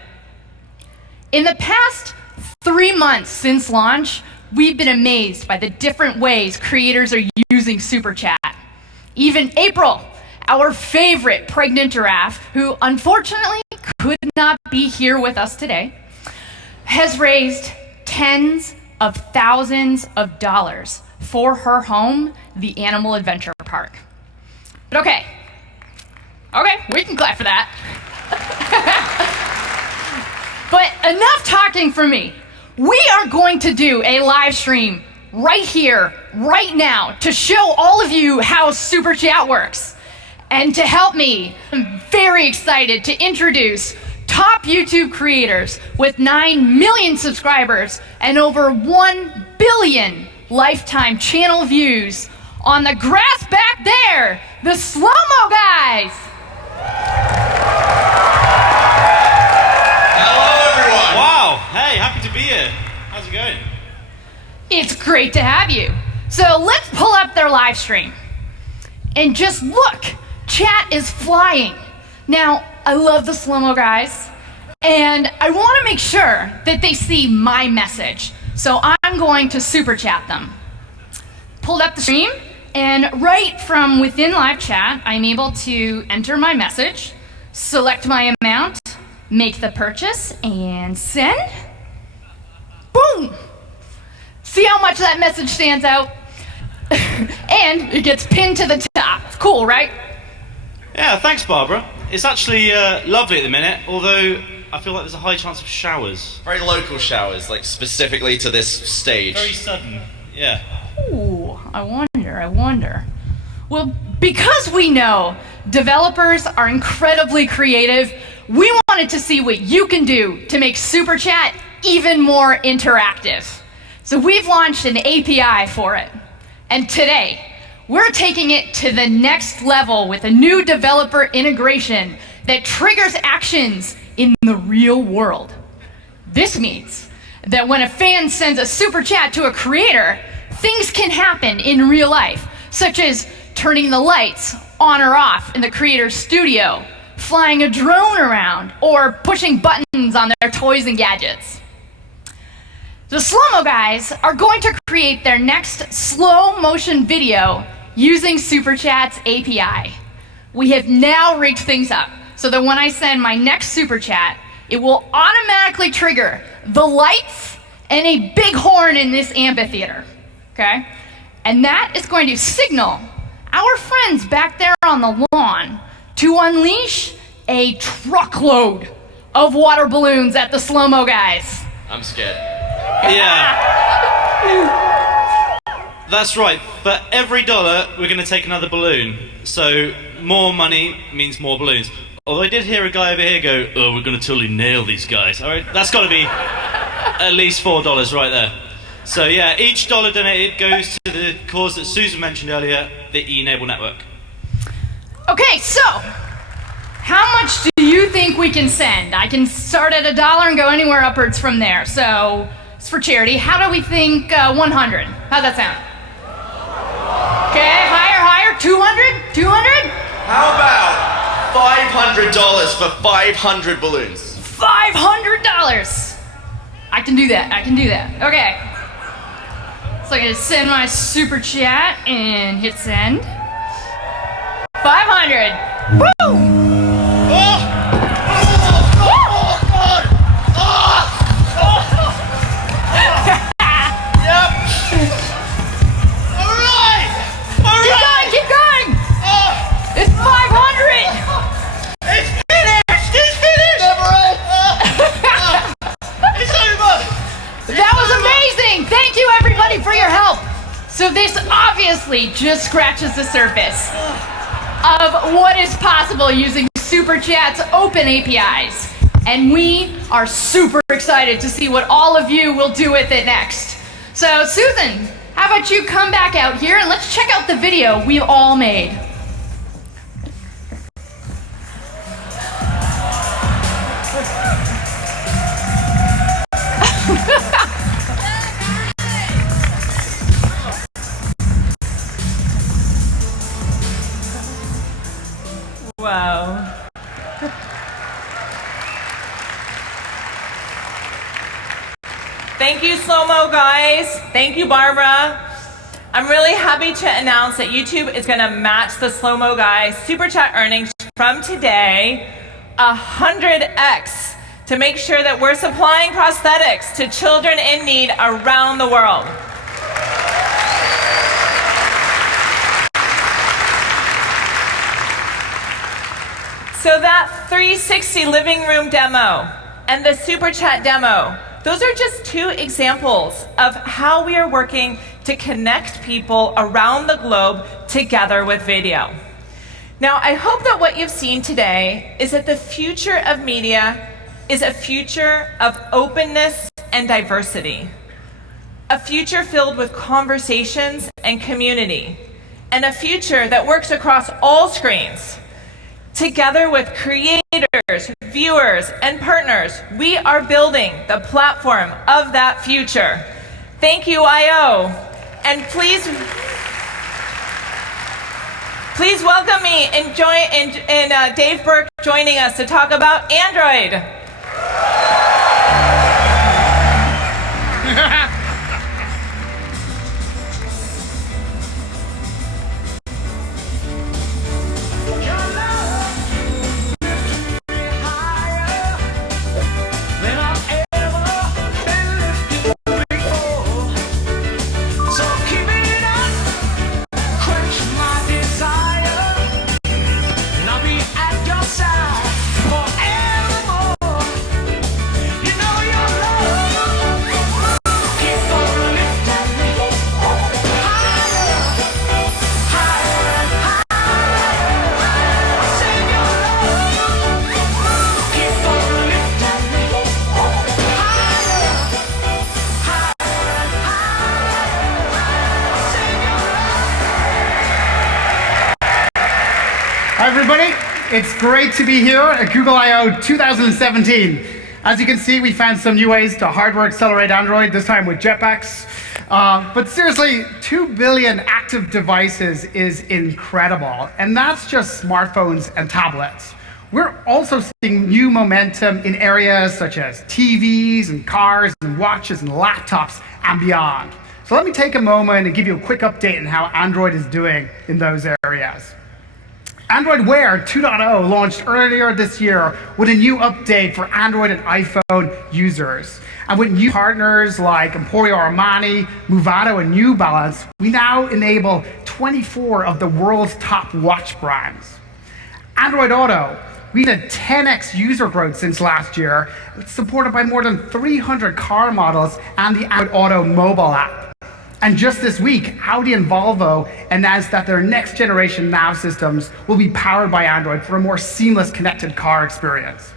In the past 3 months since launch, we've been amazed by the different ways creators are using Super Chat. Even April, our favorite pregnant giraffe, who unfortunately could not be here with us today, has raised tens of thousands of dollars for her home, the Animal Adventure Park. But okay, we can clap for that. But enough talking from me. We are going to do a live stream right here, right now, to show all of you how Super Chat works. And to help me, I'm very excited to introduce top YouTube creators with 9 million subscribers and over 1 billion lifetime channel views on the grass back there, the Slow-Mo Guys. Hello, everyone. Wow. Hey, happy to be here. How's it going? It's great to have you. So let's pull up their live stream. And just look, chat is flying. Now, I love the Slow-Mo Guys, and I want to make sure that they see my message. So I'm going to Super Chat them. Pulled up the stream, and right from within live chat, I'm able to enter my message, select my amount, make the purchase, and send. Boom! See how much that message stands out? And it gets pinned to the top. It's cool, right? Yeah, thanks, Barbara. It's actually lovely at the minute, although I feel like there's a high chance of showers. Very local showers, like specifically to this stage. Very sudden, yeah. Ooh, I wonder. Well, because we know developers are incredibly creative, we wanted to see what you can do to make Super Chat even more interactive. So we've launched an API for it. And today, we're taking it to the next level with a new developer integration that triggers actions in the real world. This means that when a fan sends a Super Chat to a creator, things can happen in real life, such as turning the lights on or off in the creator's studio, flying a drone around, or pushing buttons on their toys and gadgets. The Slow-Mo Guys are going to create their next slow motion video using Super Chat's API. We have now rigged things up so that when I send my next Super Chat, it will automatically trigger the lights and a big horn in this amphitheater, okay? And that is going to signal our friends back there on the lawn to unleash a truckload of water balloons at the Slow-Mo Guys. I'm scared. Yeah. That's right. For every dollar, we're going to take another balloon. So more money means more balloons. Although I did hear a guy over here go, "Oh, we're going to totally nail these guys." All right, that's got to be at least $4 right there. So yeah, each dollar donated goes to the cause that Susan mentioned earlier, the E-Enable Network. Okay, so how much do you think we can send? I can start at $1 and go anywhere upwards from there. So it's for charity. How do we think 100? How's that sound? Okay, higher, 200? 200? How about $500 for 500 balloons? $500! I can do that. Okay. So I'm gonna send my Super Chat and hit send. 500. Woo! honestly just scratches the surface of what is possible using Super Chat's open APIs. And we are super excited to see what all of you will do with it next. So Susan, how about you come back out here and let's check out the video we all made. Wow. Thank you, Slow-Mo guys. Thank you, Barbara. I'm really happy to announce that YouTube is going to match the Slow-Mo guy Super Chat earnings from today 100x to make sure that we're supplying prosthetics to children in need around the world. So that 360 living room demo and the Super Chat demo, those are just two examples of how we are working to connect people around the globe together with video. Now, I hope that what you've seen today is that the future of media is a future of openness and diversity, a future filled with conversations and community, and a future that works across all screens. Together with creators, viewers, and partners, we are building the platform of that future. Thank you, I.O. And please welcome me and Dave Burke joining us to talk about Android. Hi everybody, it's great to be here at Google I/O 2017. As you can see, we found some new ways to hardware accelerate Android, this time with jetpacks. But seriously, 2 billion active devices is incredible, and that's just smartphones and tablets. We're also seeing new momentum in areas such as TVs and cars and watches and laptops and beyond. So let me take a moment and give you a quick update on how Android is doing in those areas. Android Wear 2.0 launched earlier this year with a new update for Android and iPhone users. And with new partners like Emporio Armani, Movado, and New Balance, we now enable 24 of the world's top watch brands. Android Auto, we had 10x user growth since last year. It's supported by more than 300 car models and the Android Auto mobile app. And just this week, Audi and Volvo announced that their next generation nav systems will be powered by Android for a more seamless connected car experience.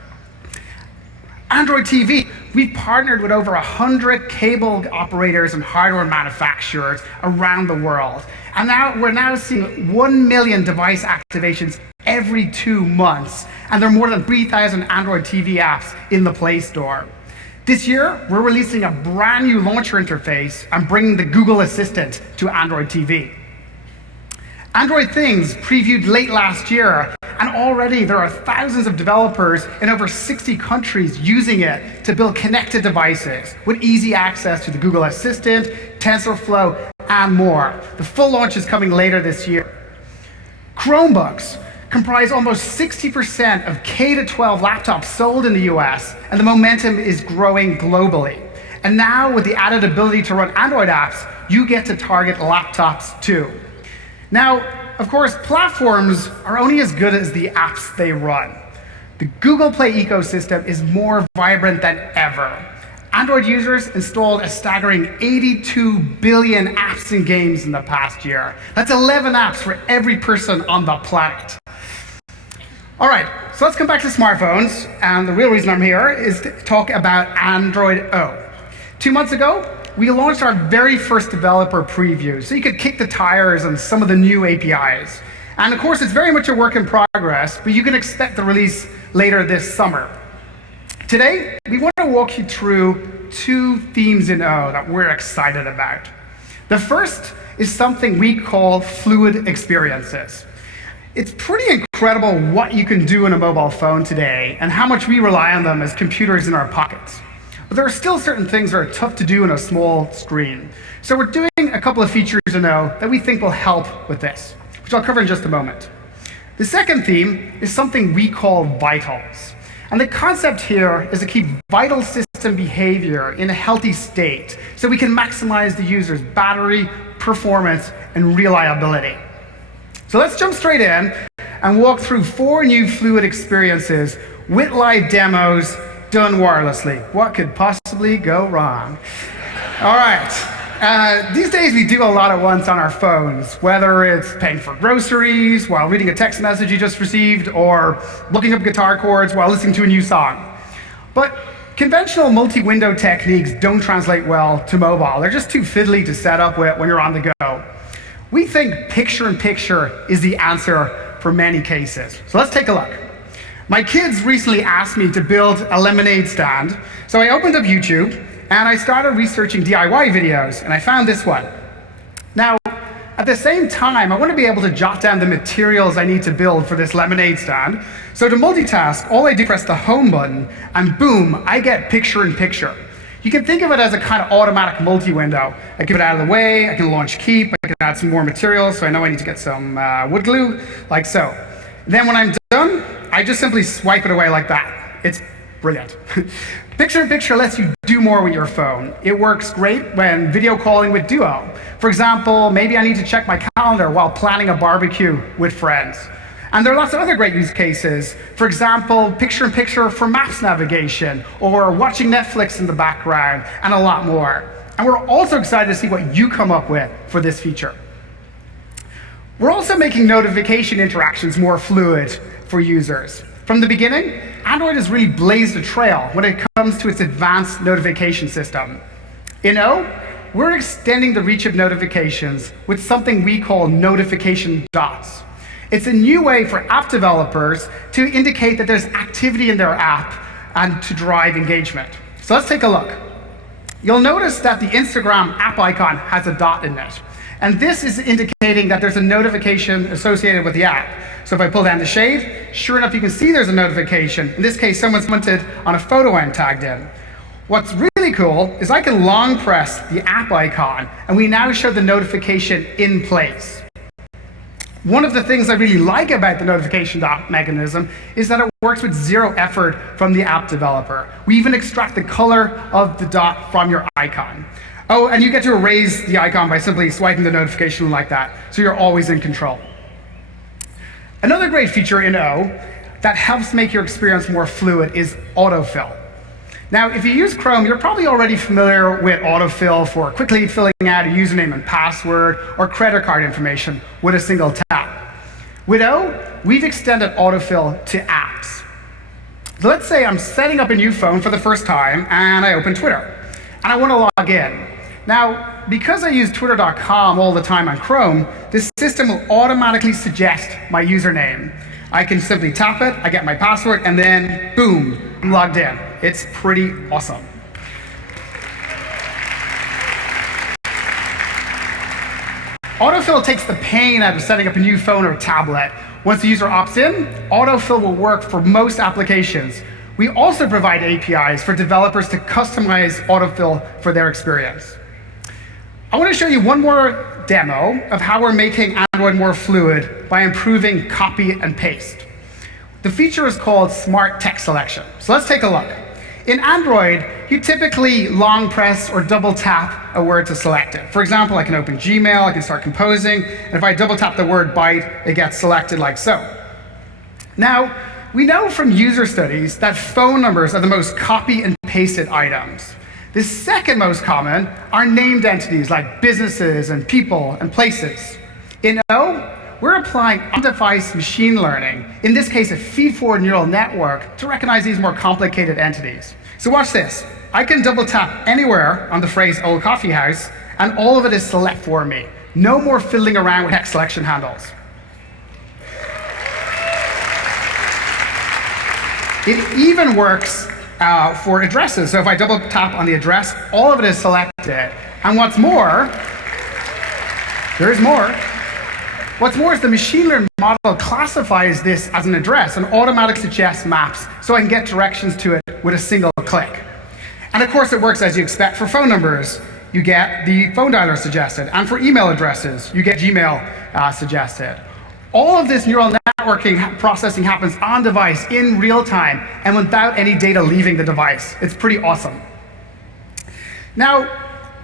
Android TV, we've partnered with over 100 cable operators and hardware manufacturers around the world. And we're now seeing 1 million device activations every 2 months. And there are more than 3,000 Android TV apps in the Play Store. This year, we're releasing a brand new launcher interface and bringing the Google Assistant to Android TV. Android Things previewed late last year, and already there are thousands of developers in over 60 countries using it to build connected devices with easy access to the Google Assistant, TensorFlow, and more. The full launch is coming later this year. Chromebooks comprise almost 60% of K-12 laptops sold in the US, and the momentum is growing globally. And now, with the added ability to run Android apps, you get to target laptops too. Now, of course, platforms are only as good as the apps they run. The Google Play ecosystem is more vibrant than ever. Android users installed a staggering 82 billion apps and games in the past year. That's 11 apps for every person on the planet. All right, so let's come back to smartphones. And the real reason I'm here is to talk about Android O. 2 months ago, we launched our very first developer preview, so you could kick the tires on some of the new APIs. And of course, it's very much a work in progress, but you can expect the release later this summer. Today, we want to walk you through 2 themes in O that we're excited about. The first is something we call fluid experiences. It's pretty incredible what you can do in a mobile phone today and how much we rely on them as computers in our pockets. But there are still certain things that are tough to do on a small screen. So we're doing a couple of features in O that we think will help with this, which I'll cover in just a moment. The second theme is something we call vitals. And the concept here is to keep vital system behavior in a healthy state so we can maximize the user's battery, performance, and reliability. So let's jump straight in and walk through 4 new fluid experiences with live demos done wirelessly. What could possibly go wrong? All right. These days we do a lot at once on our phones, whether it's paying for groceries while reading a text message you just received, or looking up guitar chords while listening to a new song. But conventional multi-window techniques don't translate well to mobile. They're just too fiddly to set up with when you're on the go. We think picture-in-picture is the answer for many cases. So let's take a look. My kids recently asked me to build a lemonade stand, so I opened up YouTube and I started researching DIY videos, and I found this one. Now, at the same time, I want to be able to jot down the materials I need to build for this lemonade stand. So to multitask, all I do is press the home button, and boom, I get picture-in-picture. You can think of it as a kind of automatic multi-window. I give it out of the way, I can launch keep, I can add some more materials, so I know I need to get some wood glue, like so. Then when I'm done, I just simply swipe it away like that. It's brilliant. Picture-in-picture lets you do more with your phone. It works great when video calling with Duo. For example, maybe I need to check my calendar while planning a barbecue with friends. And there are lots of other great use cases. For example, picture-in-picture for maps navigation, or watching Netflix in the background, and a lot more. And we're also excited to see what you come up with for this feature. We're also making notification interactions more fluid for users. From the beginning, Android has really blazed a trail when it comes to its advanced notification system. In O, we're extending the reach of notifications with something we call notification dots. It's a new way for app developers to indicate that there's activity in their app and to drive engagement. So let's take a look. You'll notice that the Instagram app icon has a dot in it. And this is indicating that there's a notification associated with the app. So if I pull down the shade, sure enough, you can see there's a notification. In this case, someone's commented on a photo I'm tagged in. What's really cool is I can long press the app icon, and we now show the notification in place. One of the things I really like about the notification dot mechanism is that it works with 0 effort from the app developer. We even extract the color of the dot from your icon. Oh, and you get to erase the icon by simply swiping the notification like that, so you're always in control. Another great feature in O that helps make your experience more fluid is autofill. Now, if you use Chrome, you're probably already familiar with autofill for quickly filling out a username and password or credit card information with a single tap. With O, we've extended autofill to apps. So let's say I'm setting up a new phone for the first time and I open Twitter and I want to log in. Now, because I use twitter.com all the time on Chrome, this system will automatically suggest my username. I can simply tap it, I get my password, and then boom, I'm logged in. It's pretty awesome. Autofill takes the pain out of setting up a new phone or tablet. Once the user opts in, autofill will work for most applications. We also provide APIs for developers to customize autofill for their experience. I want to show you one more demo of how we're making Android more fluid by improving copy and paste. The feature is called Smart Text Selection. So let's take a look. In Android, you typically long press or double tap a word to select it. For example, I can open Gmail, I can start composing, and if I double tap the word byte, it gets selected like so. Now, we know from user studies that phone numbers are the most copy and pasted items. The second most common are named entities like businesses and people and places. In O, we're applying on-device machine learning, in this case a feed-forward neural network, to recognize these more complicated entities. So watch this. I can double tap anywhere on the phrase old coffee house, and all of it is select for me. No more fiddling around with text selection handles. It even works for addresses. So if I double tap on the address, all of it is selected. And what's more, there's more. What's more is the machine learning model classifies this as an address and automatically suggests maps so I can get directions to it with a single click. And of course, it works as you expect for phone numbers. You get the phone dialer suggested. And for email addresses, you get Gmail suggested. All of this neural networking processing happens on device in real time and without any data leaving the device. It's pretty awesome. Now,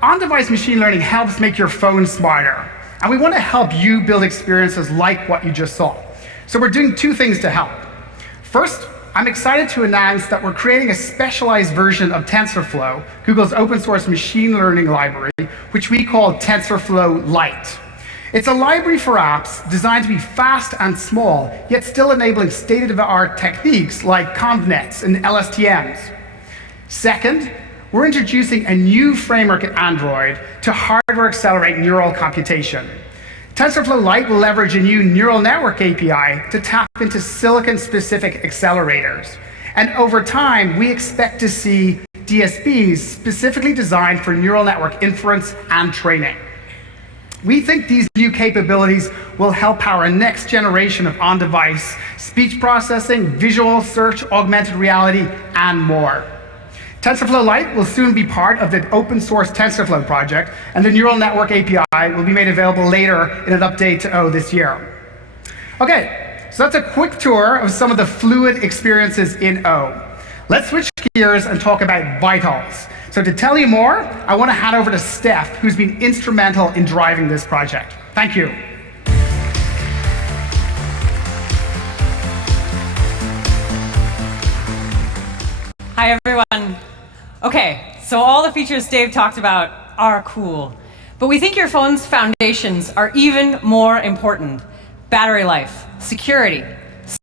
on-device machine learning helps make your phone smarter. And we want to help you build experiences like what you just saw. So we're doing two things to help. First, I'm excited to announce that we're creating a specialized version of TensorFlow, Google's open source machine learning library, which we call TensorFlow Lite. It's a library for apps designed to be fast and small, yet still enabling state-of-the-art techniques like convnets and LSTMs. Second, we're introducing a new framework in Android to hardware accelerate neural computation. TensorFlow Lite will leverage a new neural network API to tap into silicon-specific accelerators. And over time, we expect to see DSPs specifically designed for neural network inference and training. We think these new capabilities will help power a next generation of on-device speech processing, visual search, augmented reality, and more. TensorFlow Lite will soon be part of the open source TensorFlow project, and the neural network API will be made available later in an update to O this year. Okay, so that's a quick tour of some of the fluid experiences in O. Let's switch gears and talk about vitals. So to tell you more, I want to hand over to Steph, who's been instrumental in driving this project. Thank you. Hi, everyone. Okay, so all the features Dave talked about are cool, but we think your phone's foundations are even more important. Battery life, security,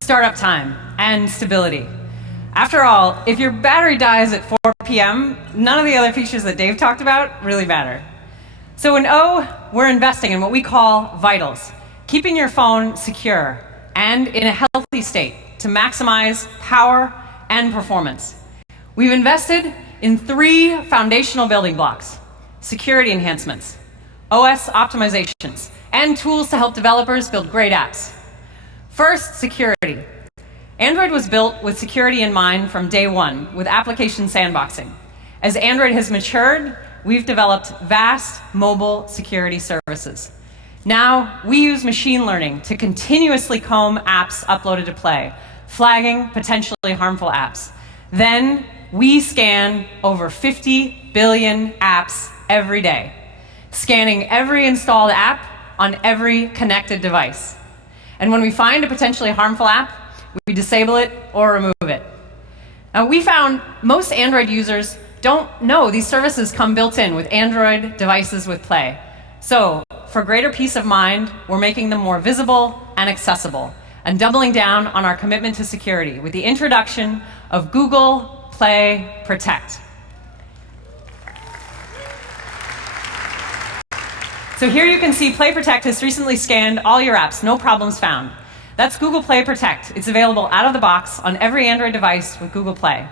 startup time, and stability. After all, if your battery dies at 4 p.m., none of the other features that Dave talked about really matter. So in O, we're investing in what we call vitals, keeping your phone secure and in a healthy state to maximize power and performance. We've invested in 3 foundational building blocks: security enhancements, OS optimizations, and tools to help developers build great apps. First, security. Android was built with security in mind from day one, with application sandboxing. As Android has matured, we've developed vast mobile security services. Now, we use machine learning to continuously comb apps uploaded to Play, flagging potentially harmful apps. Then, we scan over 50 billion apps every day, scanning every installed app on every connected device. And when we find a potentially harmful app, we disable it or remove it. Now, we found most Android users don't know these services come built in with Android devices with Play. So, for greater peace of mind, we're making them more visible and accessible, and doubling down on our commitment to security with the introduction of Google Play Protect. So here you can see Play Protect has recently scanned all your apps, no problems found. That's Google Play Protect. It's available out of the box on every Android device with Google Play.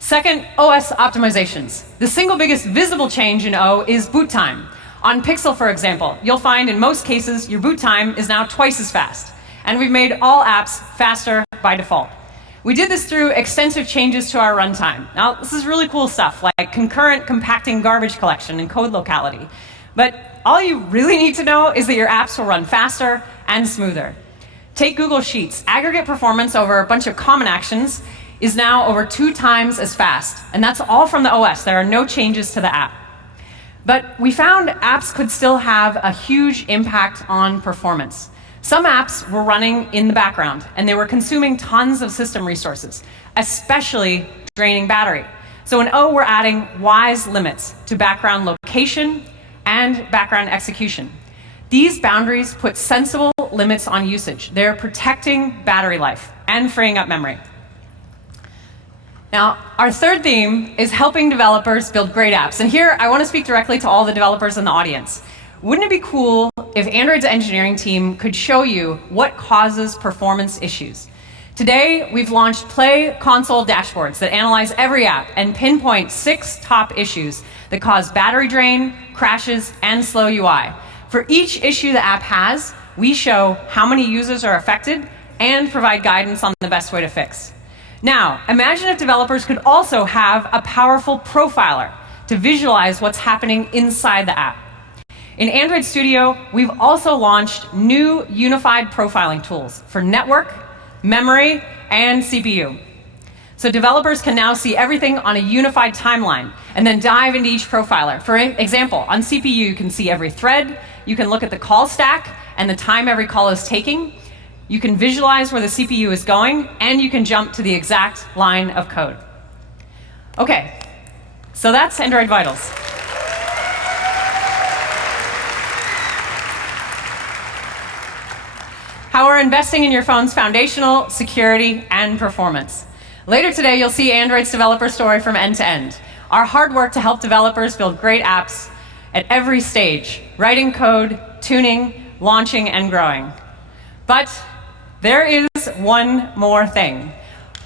Second, OS optimizations. The single biggest visible change in O is boot time. On Pixel, for example, you'll find in most cases your boot time is now twice as fast. And we've made all apps faster by default. We did this through extensive changes to our runtime. Now, this is really cool stuff, like concurrent compacting garbage collection and code locality. But all you really need to know is that your apps will run faster and smoother. Take Google Sheets. Aggregate performance over a bunch of common actions is now over 2 times as fast. And that's all from the OS. There are no changes to the app. But we found apps could still have a huge impact on performance. Some apps were running in the background, and they were consuming tons of system resources, especially draining battery. So in O, we're adding wise limits to background location and background execution. These boundaries put sensible limits on usage. They're protecting battery life and freeing up memory. Now, our third theme is helping developers build great apps. And here, I want to speak directly to all the developers in the audience. Wouldn't it be cool if Android's engineering team could show you what causes performance issues? Today, we've launched Play Console dashboards that analyze every app and pinpoint 6 top issues that cause battery drain, crashes, and slow UI. For each issue the app has, we show how many users are affected and provide guidance on the best way to fix. Now, imagine if developers could also have a powerful profiler to visualize what's happening inside the app. In Android Studio, we've also launched new unified profiling tools for network, memory, and CPU. So developers can now see everything on a unified timeline and then dive into each profiler. For example, on CPU, you can see every thread, you can look at the call stack and the time every call is taking, you can visualize where the CPU is going, and you can jump to the exact line of code. Okay, so that's Android Vitals. How we're investing in your phone's foundational, security, and performance. Later today, you'll see Android's developer story from end to end. Our hard work to help developers build great apps at every stage, writing code, tuning, launching, and growing. But there is one more thing.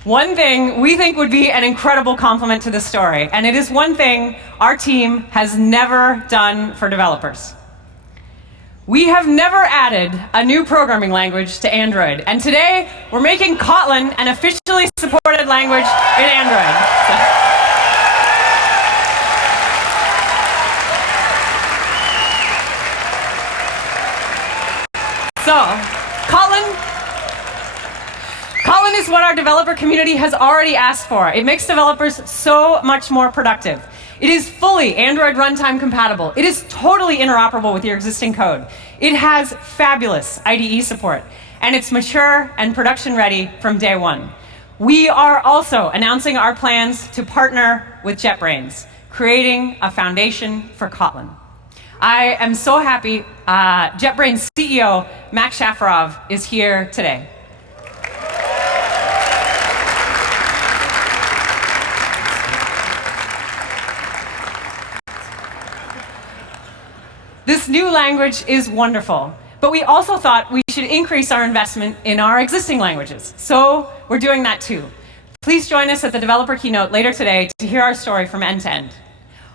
One thing we think would be an incredible complement to this story, and it is one thing our team has never done for developers. We have never added a new programming language to Android, and today we're making Kotlin an officially supported language in Android. So, Kotlin is what our developer community has already asked for. It makes developers so much more productive. It is fully Android runtime compatible. It is totally interoperable with your existing code. It has fabulous IDE support, and it's mature and production ready from day one. We are also announcing our plans to partner with JetBrains, creating a foundation for Kotlin. I am so happy JetBrains CEO Max Shafarov is here today. This new language is wonderful, but we also thought we should increase our investment in our existing languages. So we're doing that too. Please join us at the developer keynote later today to hear our story from end to end.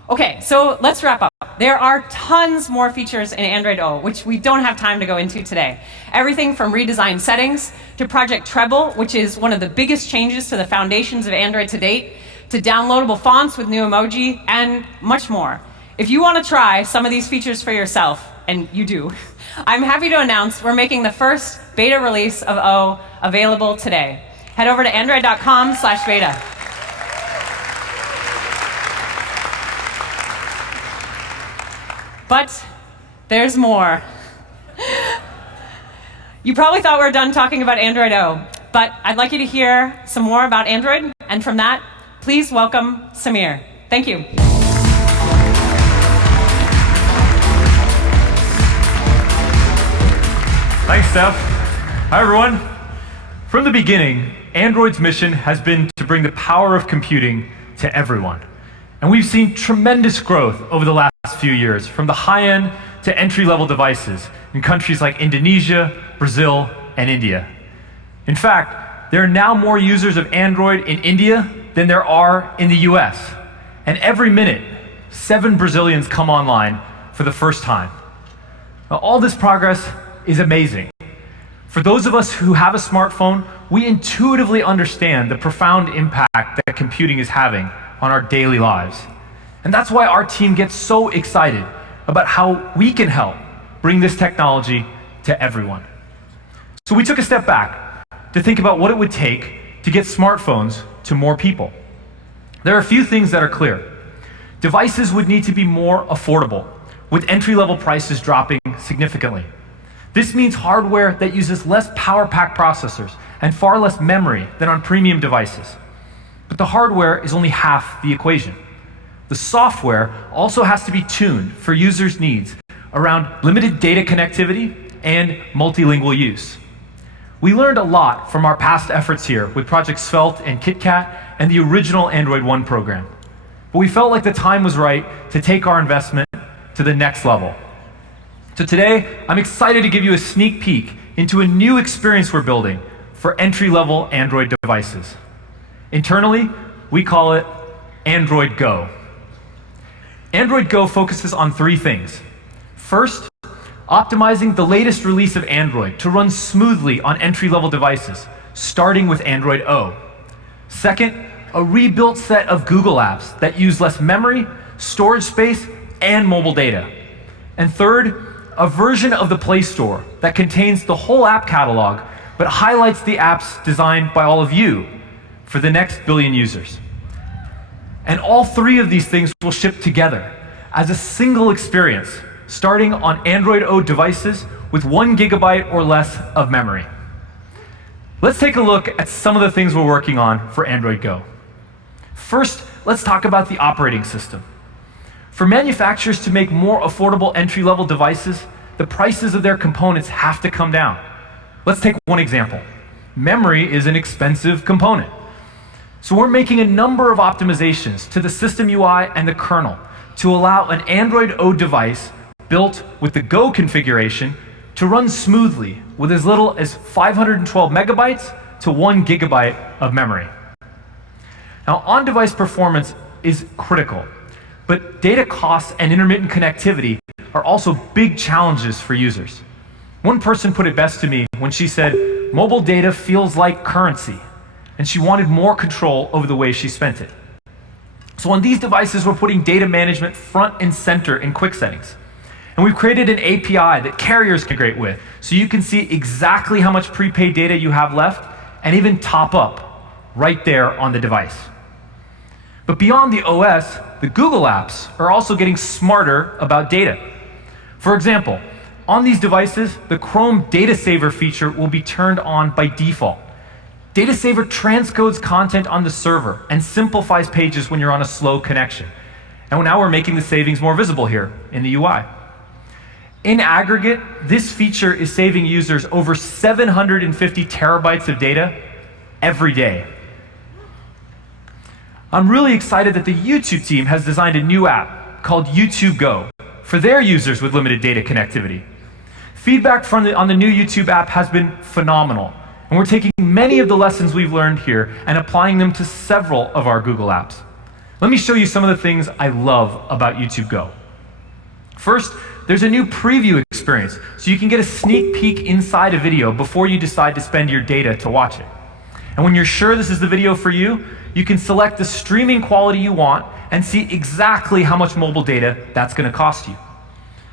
Okay, so let's wrap up. There are tons more features in Android O, which we don't have time to go into today. Everything from redesigned settings to Project Treble, which is one of the biggest changes to the foundations of Android to date, to downloadable fonts with new emoji, and much more. If you want to try some of these features for yourself, and you do, I'm happy to announce we're making the first beta release of O available today. Head over to android.com/beta. But there's more. You probably thought we were done talking about Android O, but I'd like you to hear some more about Android, and from that, please welcome Samir. Thank you. Thanks, Steph. Hi, everyone. From the beginning, Android's mission has been to bring the power of computing to everyone. And we've seen tremendous growth over the last few years, from the high-end to entry-level devices in countries like Indonesia, Brazil, and India. In fact, there are now more users of Android in India than there are in the US. And every minute, 7 Brazilians come online for the first time. Now, all this progress is amazing. For those of us who have a smartphone, we intuitively understand the profound impact that computing is having on our daily lives. And that's why our team gets so excited about how we can help bring this technology to everyone. So we took a step back to think about what it would take to get smartphones to more people. There are a few things that are clear. Devices would need to be more affordable, with entry-level prices dropping significantly. This means hardware that uses less power-packed processors and far less memory than on premium devices. But the hardware is only half the equation. The software also has to be tuned for users' needs around limited data connectivity and multilingual use. We learned a lot from our past efforts here with Project Svelte and KitKat and the original Android One program. But we felt like the time was right to take our investment to the next level. So today, I'm excited to give you a sneak peek into a new experience we're building for entry-level Android devices. Internally, we call it Android Go. Android Go focuses on three things. First, optimizing the latest release of Android to run smoothly on entry-level devices, starting with Android O. Second, a rebuilt set of Google apps that use less memory, storage space, and mobile data. And third, a version of the Play Store that contains the whole app catalog, but highlights the apps designed by all of you for the next billion users. And all three of these things will ship together as a single experience, starting on Android O devices with 1 GB or less of memory. Let's take a look at some of the things we're working on for Android Go. First, let's talk about the operating system. For manufacturers to make more affordable entry-level devices, the prices of their components have to come down. Let's take one example. Memory is an expensive component. So we're making a number of optimizations to the system UI and the kernel to allow an Android O device built with the Go configuration to run smoothly with as little as 512 megabytes to 1 gigabyte of memory. Now, on-device performance is critical, but data costs and intermittent connectivity are also big challenges for users. One person put it best to me when she said, "Mobile data feels like currency," and she wanted more control over the way she spent it. So on these devices, we're putting data management front and center in quick settings. And we've created an API that carriers can integrate with, so you can see exactly how much prepaid data you have left and even top up right there on the device. But beyond the OS, the Google apps are also getting smarter about data. For example, on these devices, the Chrome Data Saver feature will be turned on by default. Data Saver transcodes content on the server and simplifies pages when you're on a slow connection. And now we're making the savings more visible here in the UI. In aggregate, this feature is saving users over 750 terabytes of data every day. I'm really excited that the YouTube team has designed a new app called YouTube Go for their users with limited data connectivity. Feedback on the new YouTube app has been phenomenal, and we're taking many of the lessons we've learned here and applying them to several of our Google apps. Let me show you some of the things I love about YouTube Go. First, there's a new preview experience, so you can get a sneak peek inside a video before you decide to spend your data to watch it. And when you're sure this is the video for you, you can select the streaming quality you want and see exactly how much mobile data that's going to cost you.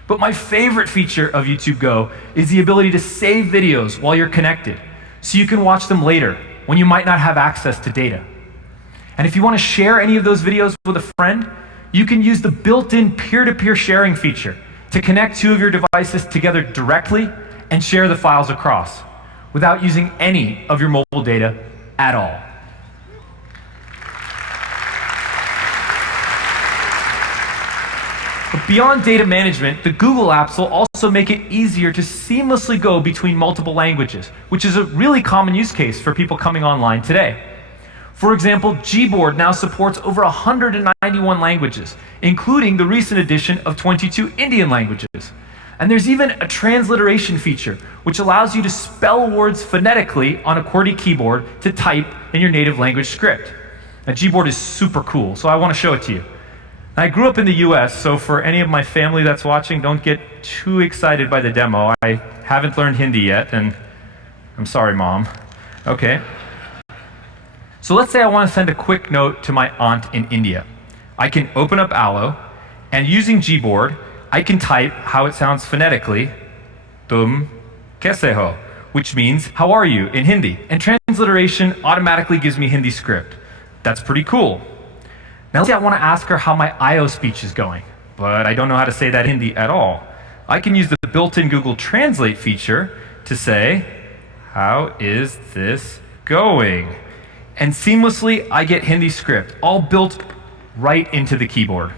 But my favorite feature of YouTube Go is the ability to save videos while you're connected, so you can watch them later when you might not have access to data. And if you want to share any of those videos with a friend, you can use the built-in peer-to-peer sharing feature to connect two of your devices together directly and share the files across without using any of your mobile data at all. But beyond data management, the Google apps will also make it easier to seamlessly go between multiple languages, which is a really common use case for people coming online today. For example, Gboard now supports over 191 languages, including the recent addition of 22 Indian languages. And there's even a transliteration feature, which allows you to spell words phonetically on a QWERTY keyboard to type in your native language script. Now, Gboard is super cool, so I want to show it to you. I grew up in the US, so for any of my family that's watching, don't get too excited by the demo. I haven't learned Hindi yet, and I'm sorry, Mom. Okay. So let's say I want to send a quick note to my aunt in India. I can open up Allo, and using Gboard, I can type how it sounds phonetically, tum kaise ho, which means, how are you, in Hindi. And transliteration automatically gives me Hindi script. That's pretty cool. Now let's say I want to ask her how my IO speech is going, but I don't know how to say that in Hindi at all. I can use the built-in Google Translate feature to say, how is this going? And seamlessly, I get Hindi script, all built right into the keyboard.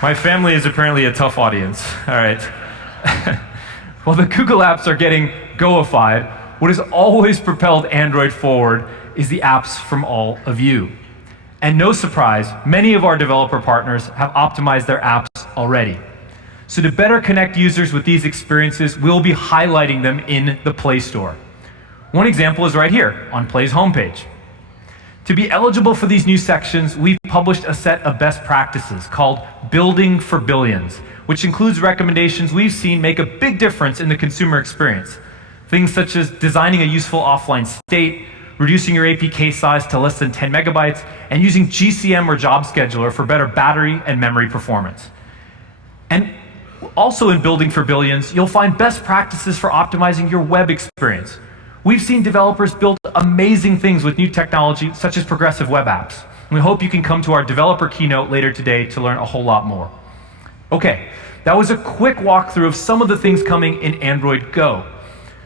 My family is apparently a tough audience. All right. While the Google apps are getting Goified, what has always propelled Android forward is the apps from all of you. And no surprise, many of our developer partners have optimized their apps already. So to better connect users with these experiences, we'll be highlighting them in the Play Store. One example is right here on Play's homepage. To be eligible for these new sections, we've published a set of best practices called Building for Billions, which includes recommendations we've seen make a big difference in the consumer experience. Things such as designing a useful offline state, reducing your APK size to less than 10 megabytes, and using GCM or Job Scheduler for better battery and memory performance. And also in Building for Billions, you'll find best practices for optimizing your web experience. We've seen developers build amazing things with new technology, such as progressive web apps. And we hope you can come to our developer keynote later today to learn a whole lot more. Okay, that was a quick walkthrough of some of the things coming in Android Go.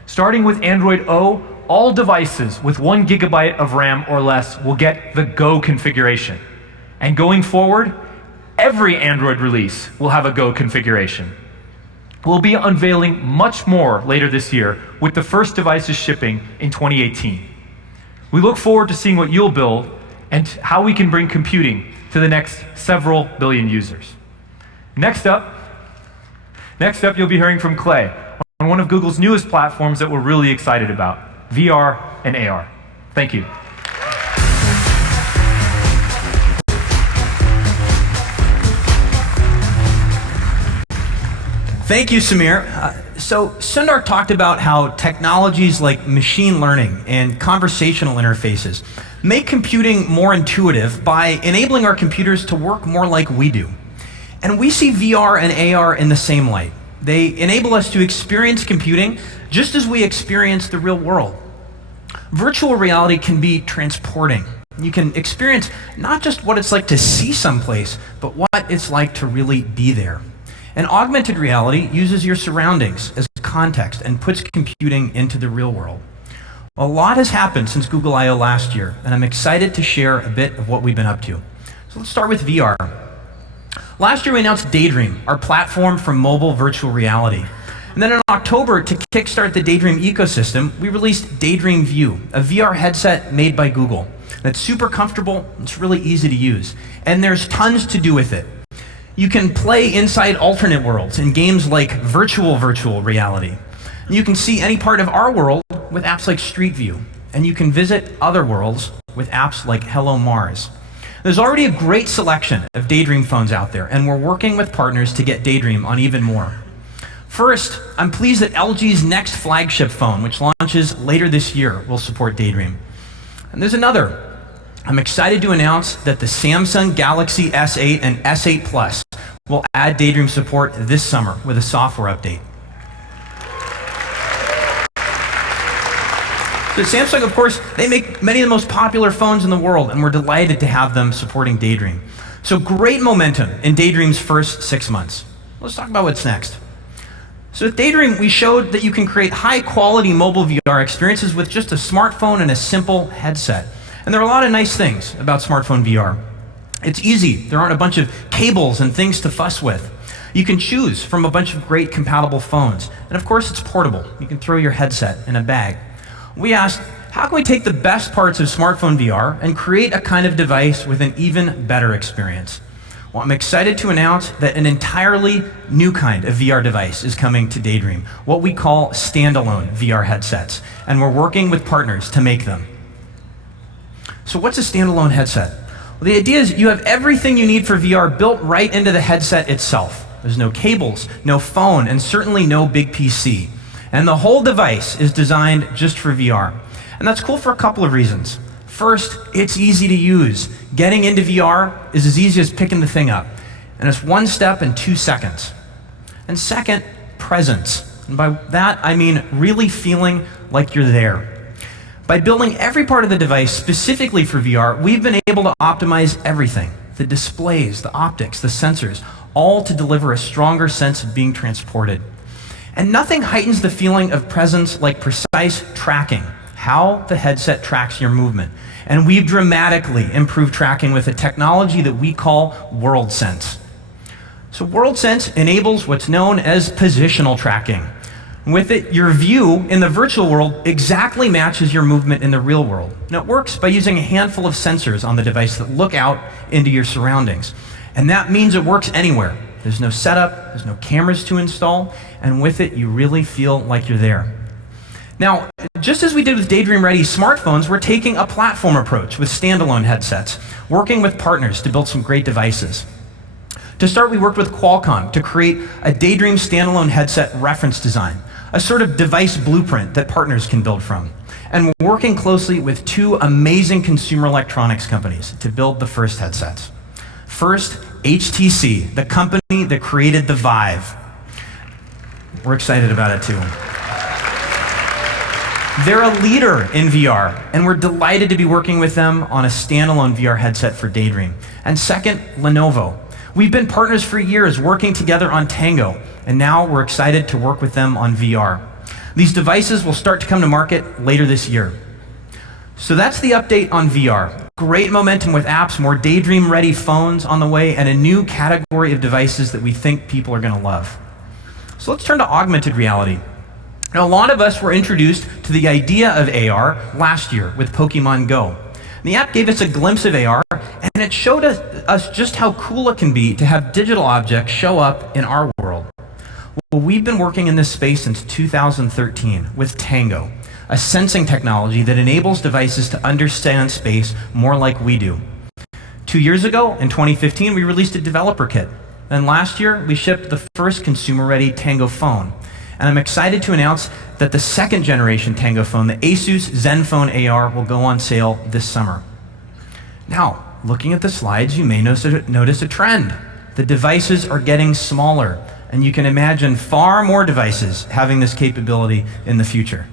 Starting with Android O, all devices with 1 gigabyte of RAM or less will get the Go configuration. And going forward, every Android release will have a Go configuration. We'll be unveiling much more later this year, with the first devices shipping in 2018. We look forward to seeing what you'll build and how we can bring computing to the next several billion users. Next up, you'll be hearing from Clay on one of Google's newest platforms that we're really excited about, VR and AR. Thank you. Thank you, Samir. So Sundar talked about how technologies like machine learning and conversational interfaces make computing more intuitive by enabling our computers to work more like we do. And we see VR and AR in the same light. They enable us to experience computing just as we experience the real world. Virtual reality can be transporting. You can experience not just what it's like to see someplace, but what it's like to really be there. And augmented reality uses your surroundings as context and puts computing into the real world. A lot has happened since Google I/O last year, and I'm excited to share a bit of what we've been up to. So let's start with VR. Last year we announced Daydream, our platform for mobile virtual reality. And then in October, to kickstart the Daydream ecosystem, we released Daydream View, a VR headset made by Google. That's super comfortable, it's really easy to use, and there's tons to do with it. You can play inside alternate worlds in games like virtual reality. You can see any part of our world with apps like Street View, and you can visit other worlds with apps like Hello Mars. There's already a great selection of Daydream phones out there, and we're working with partners to get Daydream on even more. First, I'm pleased that LG's next flagship phone, which launches later this year, will support Daydream. And there's another. I'm excited to announce that the Samsung Galaxy S8 and S8 Plus will add Daydream support this summer with a software update. So Samsung, of course, they make many of the most popular phones in the world, and we're delighted to have them supporting Daydream. So great momentum in Daydream's first 6 months. Let's talk about what's next. So with Daydream, we showed that you can create high-quality mobile VR experiences with just a smartphone and a simple headset. And there are a lot of nice things about smartphone VR. It's easy. There aren't a bunch of cables and things to fuss with. You can choose from a bunch of great compatible phones. And of course, it's portable. You can throw your headset in a bag. We asked, how can we take the best parts of smartphone VR and create a kind of device with an even better experience? Well, I'm excited to announce that an entirely new kind of VR device is coming to Daydream, what we call standalone VR headsets. And we're working with partners to make them. So what's a standalone headset? Well, the idea is you have everything you need for VR built right into the headset itself. There's no cables, no phone, and certainly no big PC. And the whole device is designed just for VR. And that's cool for a couple of reasons. First, it's easy to use. Getting into VR is as easy as picking the thing up. And it's 1 step in 2 seconds. And second, presence. And by that, I mean really feeling like you're there. By building every part of the device specifically for VR, we've been able to optimize everything. The displays, the optics, the sensors, all to deliver a stronger sense of being transported. And nothing heightens the feeling of presence like precise tracking, how the headset tracks your movement. And we've dramatically improved tracking with a technology that we call WorldSense. So WorldSense enables what's known as positional tracking. With it, your view in the virtual world exactly matches your movement in the real world. And it works by using a handful of sensors on the device that look out into your surroundings. And that means it works anywhere. There's no setup, there's no cameras to install, and with it, you really feel like you're there. Now, just as we did with Daydream Ready smartphones, we're taking a platform approach with standalone headsets, working with partners to build some great devices. To start, we worked with Qualcomm to create a Daydream standalone headset reference design, a sort of device blueprint that partners can build from. And we're working closely with two amazing consumer electronics companies to build the first headsets. First, HTC, the company that created the Vive. We're excited about it too. They're a leader in VR, and we're delighted to be working with them on a standalone VR headset for Daydream. And second, Lenovo. We've been partners for years working together on Tango, and now we're excited to work with them on VR. These devices will start to come to market later this year. So that's the update on VR. Great momentum with apps, more Daydream-ready phones on the way, and a new category of devices that we think people are going to love. So let's turn to augmented reality. Now, a lot of us were introduced to the idea of AR last year with Pokemon Go. The app gave us a glimpse of AR, and it showed us just how cool it can be to have digital objects show up in our world. Well, we've been working in this space since 2013 with Tango, a sensing technology that enables devices to understand space more like we do. 2 years ago, in 2015, we released a developer kit. Then last year, we shipped the first consumer-ready Tango phone. And I'm excited to announce that the second generation Tango phone, the Asus Zenfone AR, will go on sale this summer. Now, looking at the slides, you may notice a trend. The devices are getting smaller, and you can imagine far more devices having this capability in the future.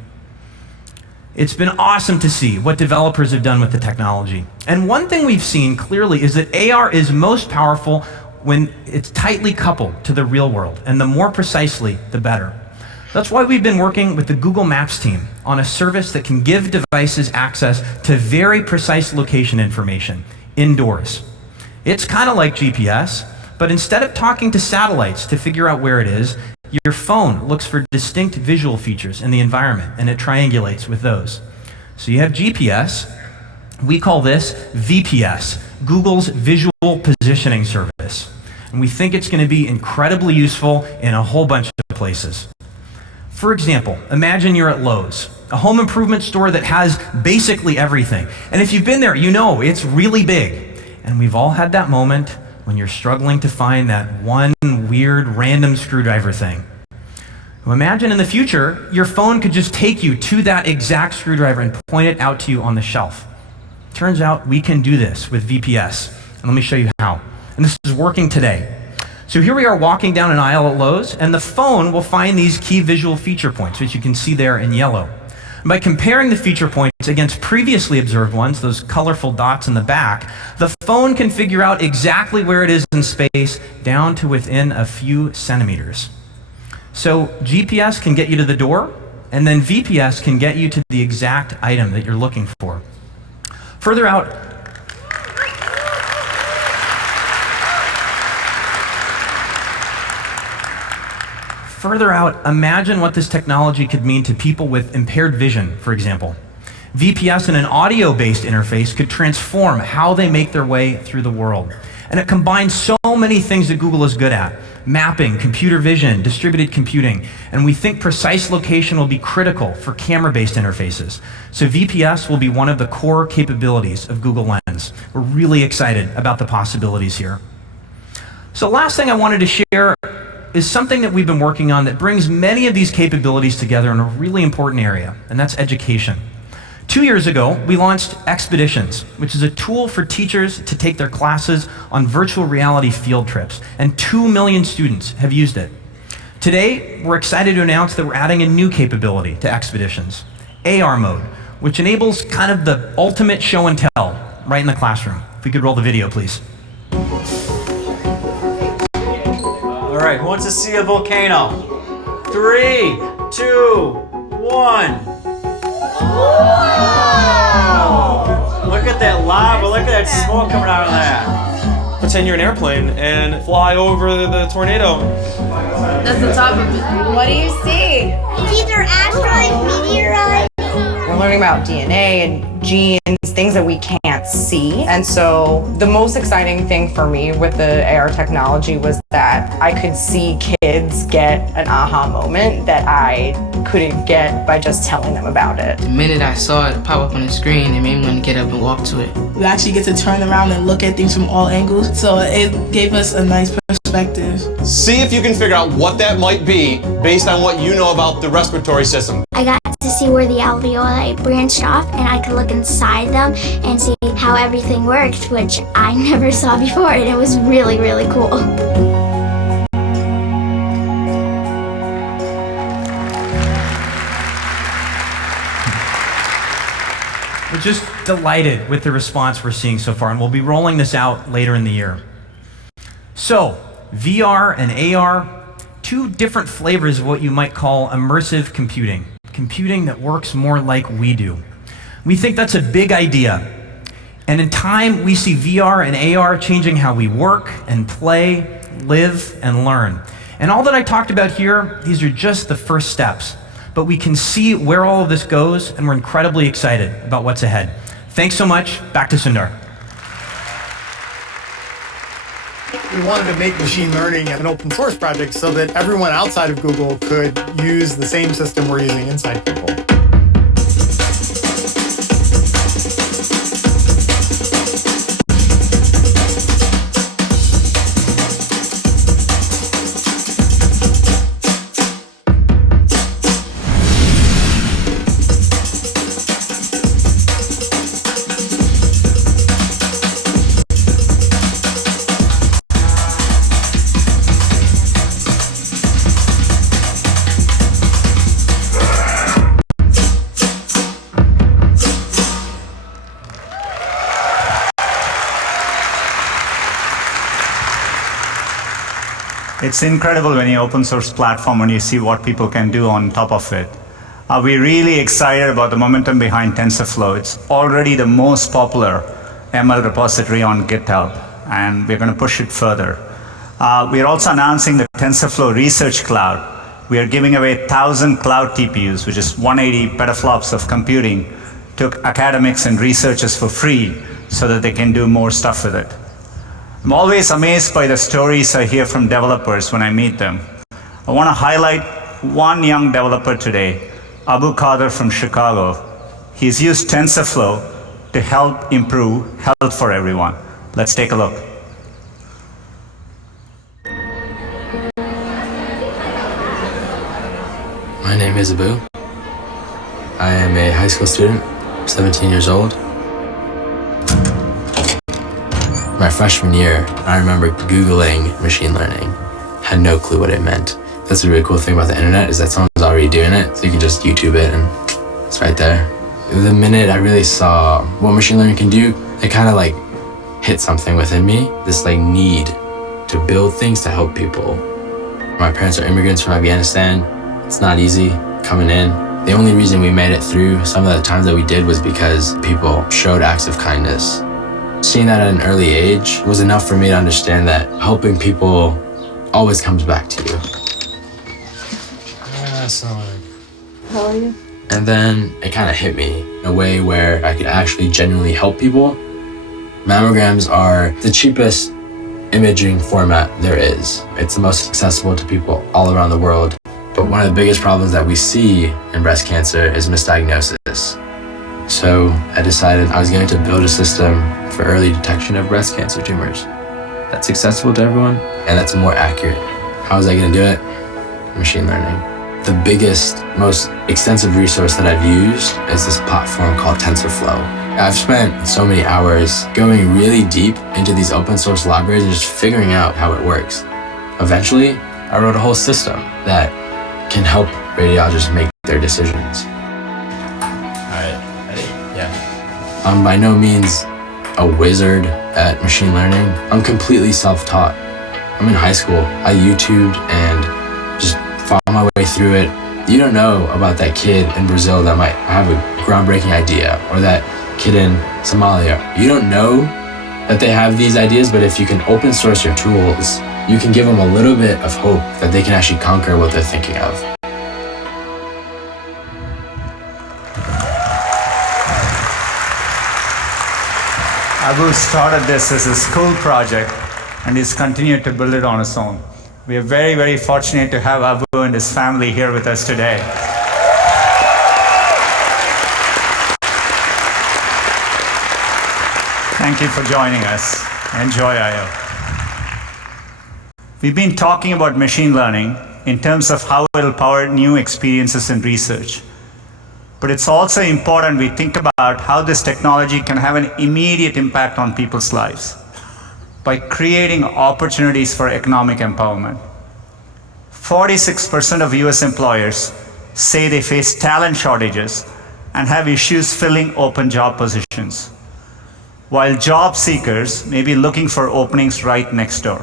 It's been awesome to see what developers have done with the technology. And one thing we've seen clearly is that AR is most powerful when it's tightly coupled to the real world, and the more precisely, the better. That's why we've been working with the Google Maps team on a service that can give devices access to very precise location information indoors. It's kind of like GPS, but instead of talking to satellites to figure out where it is, your phone looks for distinct visual features in the environment, and it triangulates with those. So you have GPS. We call this VPS, Google's Visual Positioning Service. And we think it's going to be incredibly useful in a whole bunch of places. For example, imagine you're at Lowe's, a home improvement store that has basically everything. And if you've been there, you know it's really big. And we've all had that moment when you're struggling to find that one weird random screwdriver thing. Well, imagine in the future, your phone could just take you to that exact screwdriver and point it out to you on the shelf. Turns out we can do this with VPS. And let me show you how. And this is working today. So here we are walking down an aisle at Lowe's, and the phone will find these key visual feature points, which you can see there in yellow. And by comparing the feature points against previously observed ones, those colorful dots in the back, the phone can figure out exactly where it is in space down to within a few centimeters. So GPS can get you to the door, and then VPS can get you to the exact item that you're looking for. Further out, imagine what this technology could mean to people with impaired vision, for example. VPS in an audio-based interface could transform how they make their way through the world. And it combines so many things that Google is good at: mapping, computer vision, distributed computing. And we think precise location will be critical for camera-based interfaces. So VPS will be one of the core capabilities of Google Lens. We're really excited about the possibilities here. So last thing I wanted to share is something that we've been working on that brings many of these capabilities together in a really important area, and that's education. 2 years ago, we launched Expeditions, which is a tool for teachers to take their classes on virtual reality field trips, and 2 million students have used it. Today, we're excited to announce that we're adding a new capability to Expeditions, AR mode, which enables kind of the ultimate show and tell right in the classroom. If we could roll the video, please. All right, who wants to see a volcano? 3, 2, 1. Look at that lava, look at that smoke coming out of that. Pretend you're an airplane and fly over the tornado. That's the top of it. What do you see? It's either asteroid, meteorite. We're learning about DNA and genes, things that we can't see. And so the most exciting thing for me with the AR technology was that I could see kids get an aha moment that I couldn't get by just telling them about it. The minute I saw it pop up on the screen, it made me want to get up and walk to it. We actually get to turn around and look at things from all angles, so it gave us a nice perspective. See if you can figure out what that might be based on what you know about the respiratory system. I got to see where the alveoli branched off, and I could look inside them and see how everything worked, which I never saw before, and it was really, really cool. We're just delighted with the response we're seeing so far, and we'll be rolling this out later in the year. So, VR and AR, two different flavors of what you might call immersive computing. Computing that works more like we do. We think that's a big idea. And in time, we see VR and AR changing how we work and play, live, and learn. And all that I talked about here, these are just the first steps. But we can see where all of this goes, and we're incredibly excited about what's ahead. Thanks so much. Back to Sundar. We wanted to make machine learning an open source project so that everyone outside of Google could use the same system we're using inside Google. It's incredible when you open source platform and you see what people can do on top of it. We're really excited about the momentum behind TensorFlow. It's already the most popular ML repository on GitHub, and we're going to push it further. We are also announcing the TensorFlow Research Cloud. We are giving away 1,000 cloud TPUs, which is 180 petaflops of computing, to academics and researchers for free so that they can do more stuff with it. I'm always amazed by the stories I hear from developers when I meet them. I want to highlight one young developer today, Abu Qadir from Chicago. He's used TensorFlow to help improve health for everyone. Let's take a look. My name is Abu. I am a high school student, 17 years old. My freshman year, I remember Googling machine learning. Had no clue what it meant. That's the really cool thing about the internet, is that someone's already doing it, so you can just YouTube it and it's right there. The minute I really saw what machine learning can do, it kind of like hit something within me, this like need to build things to help people. My parents are immigrants from Afghanistan. It's not easy coming in. The only reason we made it through some of the times that we did was because people showed acts of kindness. Seeing that at an early age was enough for me to understand that helping people always comes back to you. How are you? And then it kind of hit me in a way where I could actually genuinely help people. Mammograms are the cheapest imaging format there is. It's the most accessible to people all around the world. But one of the biggest problems that we see in breast cancer is misdiagnosis. So I decided I was going to build a system for early detection of breast cancer tumors that's accessible to everyone and that's more accurate. How was I going to do it? Machine learning. The biggest, most extensive resource that I've used is this platform called TensorFlow. I've spent so many hours going really deep into these open source libraries and just figuring out how it works. Eventually, I wrote a whole system that can help radiologists make their decisions. I'm by no means a wizard at machine learning. I'm completely self-taught. I'm in high school. I YouTubed and just follow my way through it. You don't know about that kid in Brazil that might have a groundbreaking idea, or that kid in Somalia. You don't know that they have these ideas, but if you can open source your tools, you can give them a little bit of hope that they can actually conquer what they're thinking of. Abu started this as a school project and he's continued to build it on his own. We are very, very fortunate to have Abu and his family here with us today. Thank you for joining us. Enjoy I/O. We've been talking about machine learning in terms of how it'll power new experiences in research. But it's also important we think about how this technology can have an immediate impact on people's lives by creating opportunities for economic empowerment. 46% of US employers say they face talent shortages and have issues filling open job positions, while job seekers may be looking for openings right next door.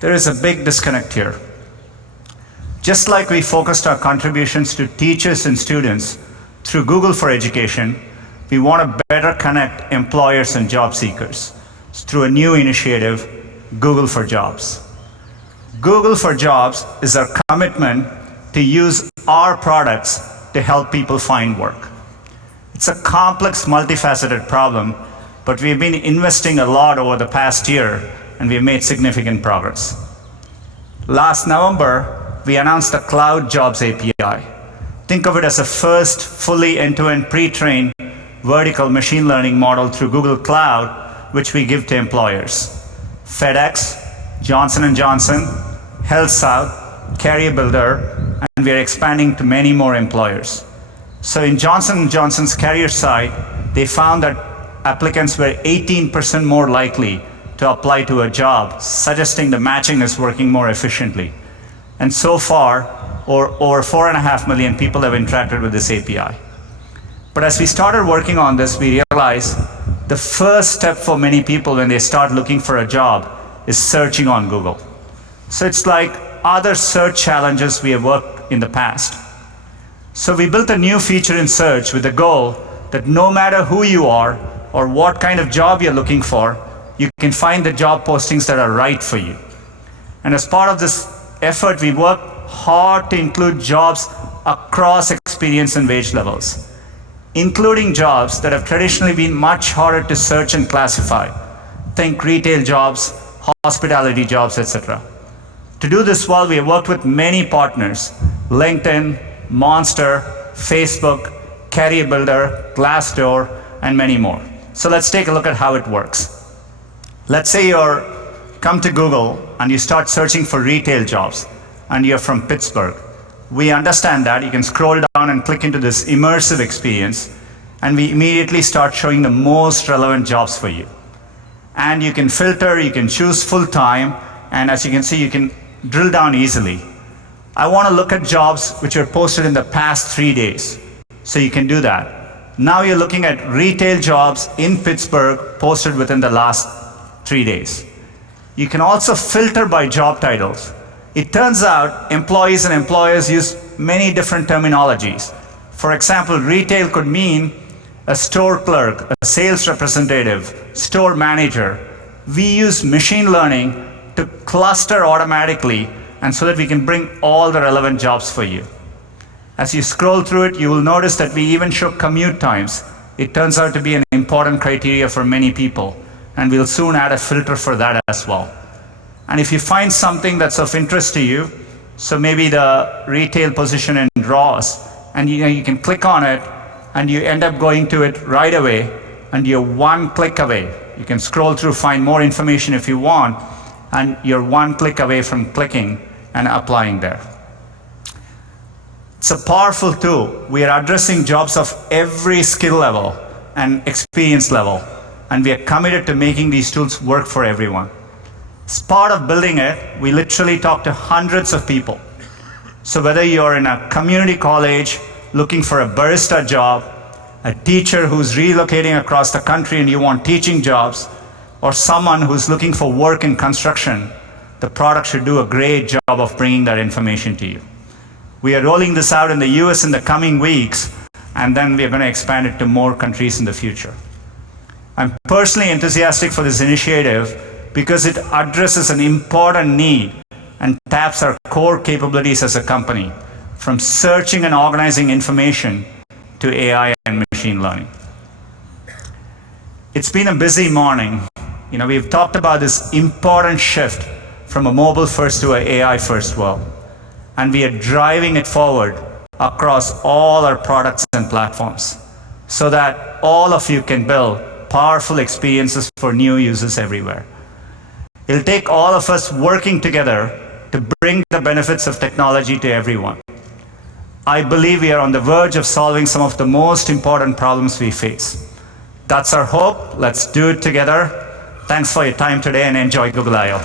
There is a big disconnect here. Just like we focused our contributions to teachers and students through Google for Education, we want to better connect employers and job seekers through a new initiative, Google for Jobs. Google for Jobs is our commitment to use our products to help people find work. It's a complex, multifaceted problem, but we've been investing a lot over the past year, and we've made significant progress. Last November, we announced the Cloud Jobs API. Think of it as a first fully end-to-end pre-trained vertical machine learning model through Google Cloud, which we give to employers. FedEx, Johnson & Johnson, HealthSouth, Carrier Builder, and we are expanding to many more employers. So in Johnson & Johnson's career site, they found that applicants were 18% more likely to apply to a job, suggesting the matching is working more efficiently. And so far, over 4.5 million people have interacted with this API. But as we started working on this, we realized the first step for many people when they start looking for a job is searching on Google. So it's like other search challenges we have worked in the past. So we built a new feature in search with the goal that no matter who you are or what kind of job you're looking for, you can find the job postings that are right for you. And as part of this effort, we worked hard to include jobs across experience and wage levels, including jobs that have traditionally been much harder to search and classify. Think retail jobs, hospitality jobs, etc. To do this well, we have worked with many partners: LinkedIn, Monster, Facebook, Carrier Builder, Glassdoor, and many more. So let's take a look at how it works. Let's say you come to Google and you start searching for retail jobs, and you're from Pittsburgh. We understand that. You can scroll down and click into this immersive experience, and we immediately start showing the most relevant jobs for you. And you can filter, you can choose full-time, and as you can see, you can drill down easily. I want to look at jobs which were posted in the past 3 days, so you can do that. Now you're looking at retail jobs in Pittsburgh posted within the last 3 days. You can also filter by job titles. It turns out employees and employers use many different terminologies. For example, retail could mean a store clerk, a sales representative, store manager. We use machine learning to cluster automatically and so that we can bring all the relevant jobs for you. As you scroll through it, you will notice that we even show commute times. It turns out to be an important criteria for many people, and we'll soon add a filter for that as well. And if you find something that's of interest to you, so maybe the retail position in Ross, and you can click on it, and you end up going to it right away, and you're one click away. You can scroll through, find more information if you want, and you're one click away from clicking and applying there. It's a powerful tool. We are addressing jobs of every skill level and experience level, and we are committed to making these tools work for everyone. As part of building it, we literally talk to hundreds of people. So whether you're in a community college looking for a barista job, a teacher who's relocating across the country and you want teaching jobs, or someone who's looking for work in construction, the product should do a great job of bringing that information to you. We are rolling this out in the US in the coming weeks, and then we are going to expand it to more countries in the future. I'm personally enthusiastic for this initiative because it addresses an important need and taps our core capabilities as a company, from searching and organizing information to AI and machine learning. It's been a busy morning. We've talked about this important shift from a mobile first to an AI first world. And we are driving it forward across all our products and platforms so that all of you can build powerful experiences for new users everywhere. It'll take all of us working together to bring the benefits of technology to everyone. I believe we are on the verge of solving some of the most important problems we face. That's our hope. Let's do it together. Thanks for your time today and enjoy Google I/O.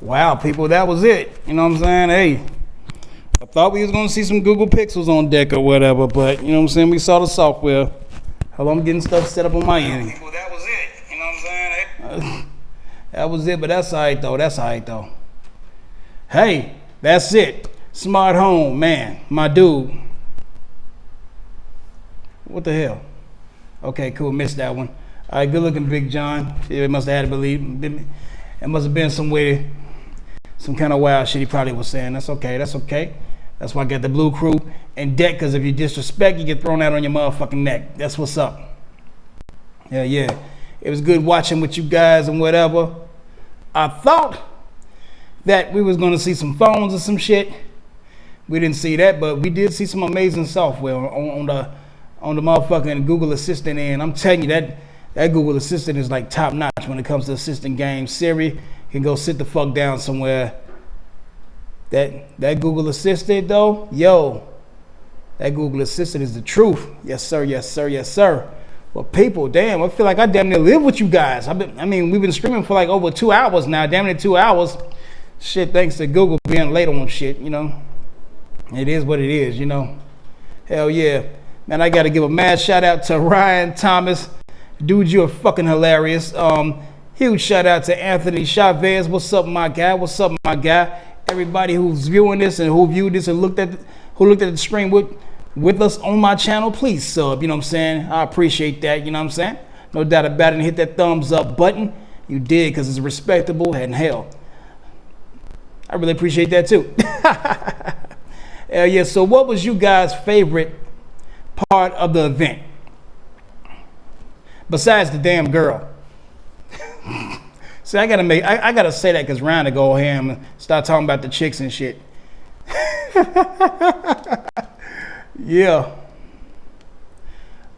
Wow, people, that was it. You know what I'm saying? Hey, I thought we was going to see some Google Pixels on deck or whatever, but you know what I'm saying? We saw the software. Hello, I'm getting stuff set up on my end. People, that was it. You know what I'm saying? That was it, but that's all right, though. That's all right, though. Hey, that's it. Smart home, man. My dude. What the hell? Okay, cool. Missed that one. All right, good looking, Big John. It must have had to believe. It must have been some way, some kind of wild shit he probably was saying. That's okay. That's okay. That's why I got the Blue Crew and deck, because if you disrespect, you get thrown out on your motherfucking neck. That's what's up. Yeah. It was good watching with you guys and whatever. I thought that we was going to see some phones or some shit. We didn't see that, but we did see some amazing software on the motherfucking Google Assistant end. I'm telling you, that Google Assistant is like top notch when it comes to assistant games. Siri can go sit the fuck down somewhere. That Google Assistant though, that Google Assistant is the truth. Yes sir, yes sir, yes sir. Well, people, damn, I feel like I damn near live with you guys. We've been streaming for like over 2 hours now, damn near 2 hours. Shit, thanks to Google being late on shit, you know. It is what it is, you know. Hell yeah. Man, I gotta give a mad shout out to Ryan Thomas. Dude, you're fucking hilarious. Huge shout out to Anthony Chavez. What's up, my guy? What's up, my guy? Everybody who's viewing this and who viewed this and looked at the stream with us on my channel, please sub. You know what I'm saying? I appreciate that. You know what I'm saying? No doubt about it. And hit that thumbs up button. You did, because it's respectable and hell. I really appreciate that too. Yeah. So, what was you guys' favorite part of the event? Besides the damn girl. See, I gotta say that because Ryan to go ham and start talking about the chicks and shit. Yeah.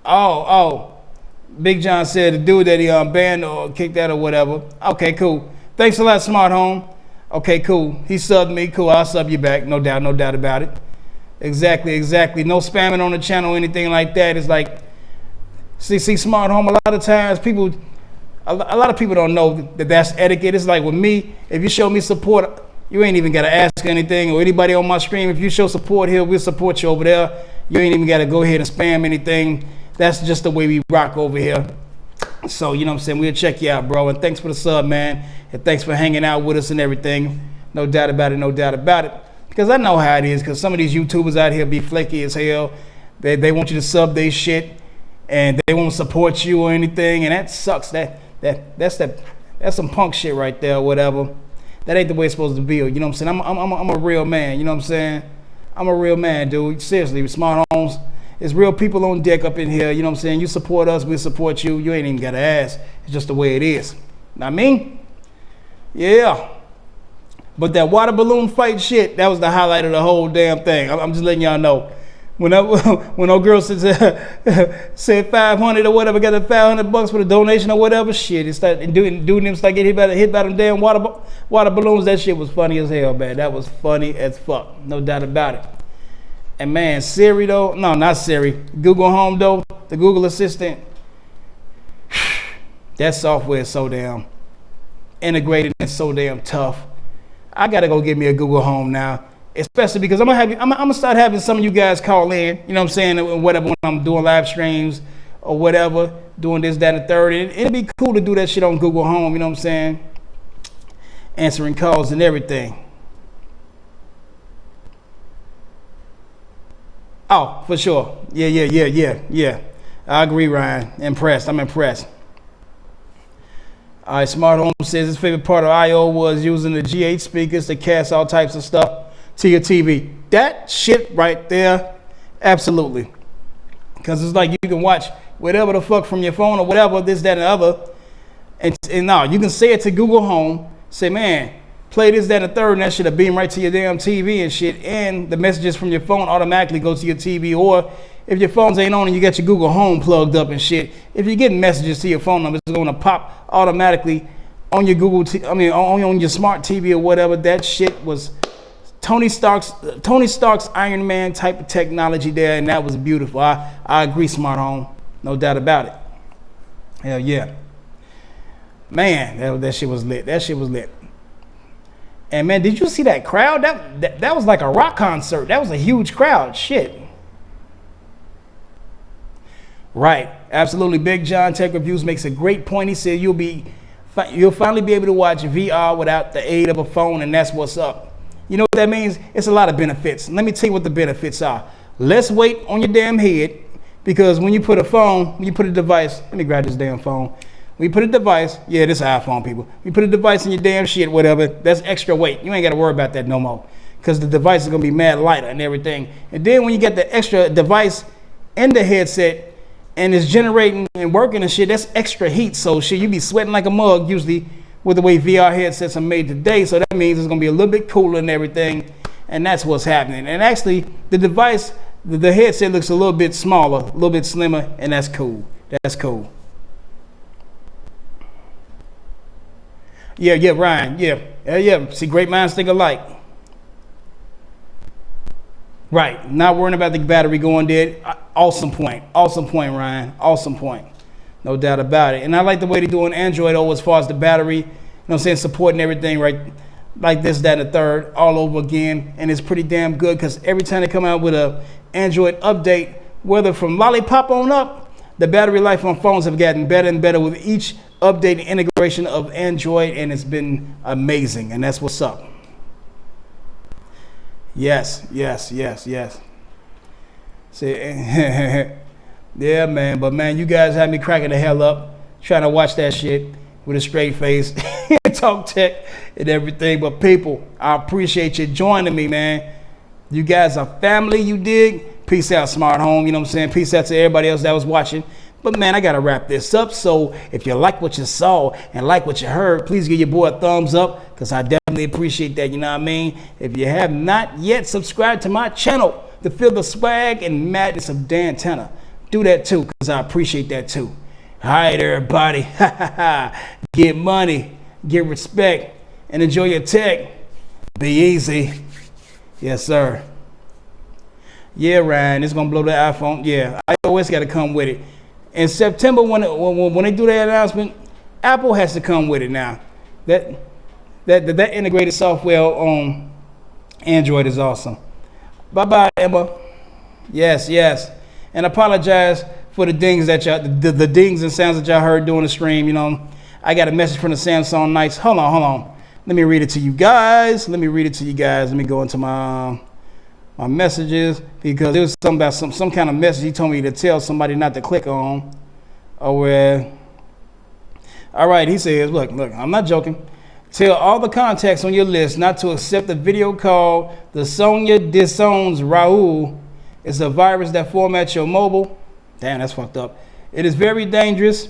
Oh. Big John said the dude that he banned or kicked out or whatever. Okay, cool. Thanks a lot, Smart Home. Okay, cool. He subbed me. Cool. I'll sub you back. No doubt about it. Exactly. No spamming on the channel or anything like that. It's like, see, Smart Home, a lot of times a lot of people don't know that that's etiquette. It's like with me, if you show me support, you ain't even got to ask anything, or anybody on my stream. If you show support here, we'll support you over there. You ain't even got to go ahead and spam anything. That's just the way we rock over here. So, you know what I'm saying? We'll check you out, bro. And thanks for the sub, man. And thanks for hanging out with us and everything. No doubt about it. Because I know how it is, because some of these YouTubers out here be flaky as hell. They want you to sub their shit, and they won't support you or anything, and that sucks. That's some punk shit right there, or whatever. That ain't the way it's supposed to be. You know what I'm saying? I'm a real man. You know what I'm saying? I'm a real man, dude. Seriously, Smart Homes. There's real people on deck up in here. You know what I'm saying? You support us, we support you. You ain't even got to ask. It's just the way it is. Know what I mean? Yeah. But that water balloon fight shit, that was the highlight of the whole damn thing. I'm just letting y'all know. When old girl said 500 or whatever, got the $500 for the donation or whatever, shit, it started doing them start getting hit by them damn water balloons. That shit was funny as hell, man. That was funny as fuck, no doubt about it. And man, Siri though, no, not Siri, Google Home though, the Google Assistant, that software is so damn integrated and so damn tough. I gotta go get me a Google Home now. Especially because I'm gonna start having some of you guys call in, you know what I'm saying, whatever, when I'm doing live streams or whatever, doing this, that, and the third. It'd be cool to do that shit on Google Home, you know what I'm saying? Answering calls and everything. Oh, for sure. Yeah. I agree, Ryan. I'm impressed. All right, Smart Home says his favorite part of I.O. was using the G8 speakers to cast all types of stuff to your TV. That shit right there, absolutely. Because it's like you can watch whatever the fuck from your phone or whatever, this, that, and the other. And no, you can say it to Google Home, say, man, play this, that, and the third, and that shit'll beam right to your damn TV and shit. And the messages from your phone automatically go to your TV. Or if your phones ain't on and you got your Google Home plugged up and shit, if you're getting messages to your phone number, it's going to pop automatically on your on your smart TV or whatever. That shit was Tony Stark's Iron Man type of technology there, and that was beautiful. I agree, Smart Home, no doubt about it. Hell yeah, man, that shit was lit. That shit was lit. And man, did you see that crowd? That was like a rock concert. That was a huge crowd. Shit. Right, absolutely. Big John Tech Reviews makes a great point. He said you'll finally be able to watch VR without the aid of a phone, and that's what's up. You know what that means? It's a lot of benefits. Let me tell you what the benefits are. Less weight on your damn head, because when you put a device, let me grab this damn phone. When you put a device, yeah, this is iPhone, people. When you put a device in your damn shit, whatever, that's extra weight. You ain't got to worry about that no more, because the device is going to be mad lighter and everything. And then when you get the extra device in the headset, and it's generating and working and shit, that's extra heat. So shit, you be sweating like a mug usually with the way VR headsets are made today. So that means it's gonna be a little bit cooler and everything, and that's what's happening. And actually, the device, the headset looks a little bit smaller, a little bit slimmer, and that's cool. That's cool. Yeah, Ryan, yeah. See, great minds think alike. Right, not worrying about the battery going dead. Awesome point, Ryan. Awesome point, no doubt about it. And I like the way they do on Android as far as the battery, you know what I'm saying, supporting everything, right? Like this, that, and the third, all over again. And it's pretty damn good, because every time they come out with a Android update, whether from Lollipop on up, the battery life on phones have gotten better and better with each update and integration of Android, and it's been amazing, and that's what's up. Yes. See, yeah, man. But man, you guys had me cracking the hell up trying to watch that shit with a straight face, talk tech and everything. But people, I appreciate you joining me, man. You guys are family, you dig? Peace out, Smart Home. You know what I'm saying? Peace out to everybody else that was watching. But man, I gotta wrap this up. So if you like what you saw and like what you heard, please give your boy a thumbs up, because I definitely appreciate that. You know what I mean? If you have not yet subscribed to my channel to feel the swag and madness of Dan Tanna, do that too, because I appreciate that too. All right, everybody. Get money, get respect, and enjoy your tech. Be easy. Yes, sir. Yeah, Ryan, it's gonna blow the iPhone. Yeah, iOS got to come with it. In September, when they do that announcement, Apple has to come with it now. That integrated software on Android is awesome. Bye-bye, Emma. Yes. And apologize for the dings that the dings and sounds that y'all heard during the stream. You know, I got a message from the Samsung Knights. Hold on. Let me read it to you guys. Let me go into my my messages, because there was something about some kind of message he told me to tell somebody not to click on. All right, he says, look, I'm not joking. Tell all the contacts on your list not to accept the video call. The Sonia disowns Raul. It's a virus that formats your mobile. Damn, that's fucked up. It is very dangerous.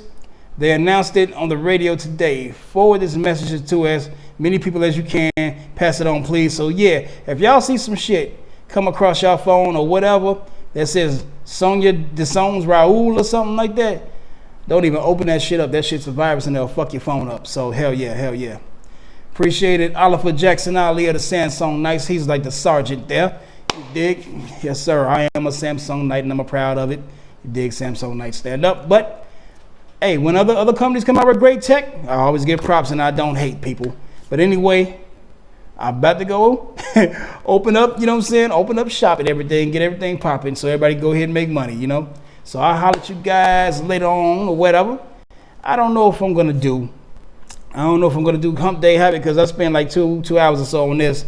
They announced it on the radio today. Forward this message to as many people as you can. Pass it on, please. So yeah, if y'all see some shit come across your phone or whatever that says Sonia disowns Raul or something like that, don't even open that shit up. That shit's a virus and they'll fuck your phone up. So hell yeah. Appreciate it. Oliver Jackson Ali of the Samsung Knights. He's like the sergeant there. You dig? Yes, sir. I am a Samsung Knight and I'm proud of it. You dig? Samsung Knight, stand up. But hey, when other companies come out with great tech, I always give props and I don't hate people. But anyway, I'm about to go open up, you know what I'm saying? Open up shop and everything, get everything popping so everybody go ahead and make money, you know? So I'll holler at you guys later on or whatever. I don't know if I'm going to do Hump Day Habit because I spent like two hours or so on this.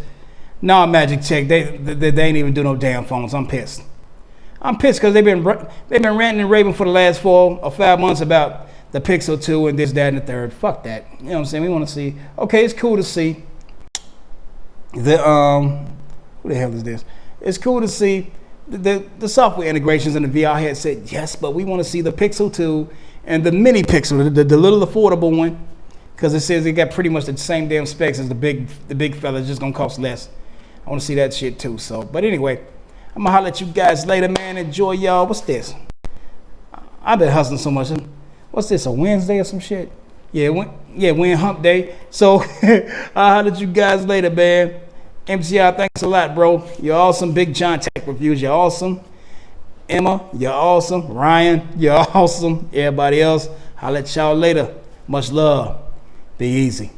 No, Magic Tech, they ain't even do no damn phones. I'm pissed. I'm pissed because they've been ranting and raving for the last 4 or 5 months about the Pixel 2 and this, that, and the third. Fuck that. You know what I'm saying? We want to see. Okay, it's cool to see the who the hell is this? It's cool to see the software integrations in the VR headset. Yes, but we want to see the Pixel 2 and the mini Pixel, the little affordable one, because it says it got pretty much the same damn specs as the big fella. It's just gonna cost less. I want to see that shit too. So, but anyway, I'm gonna holler at you guys later, man. Enjoy y'all. What's this? I've been hustling so much. What's this? A Wednesday or some shit? Yeah, we're in Hump Day. So I'll holler at you guys later, man. MCR, thanks a lot, bro. You're awesome. Big John Tech Reviews, you're awesome. Emma, you're awesome. Ryan, you're awesome. Everybody else, holler at y'all later. Much love. Be easy.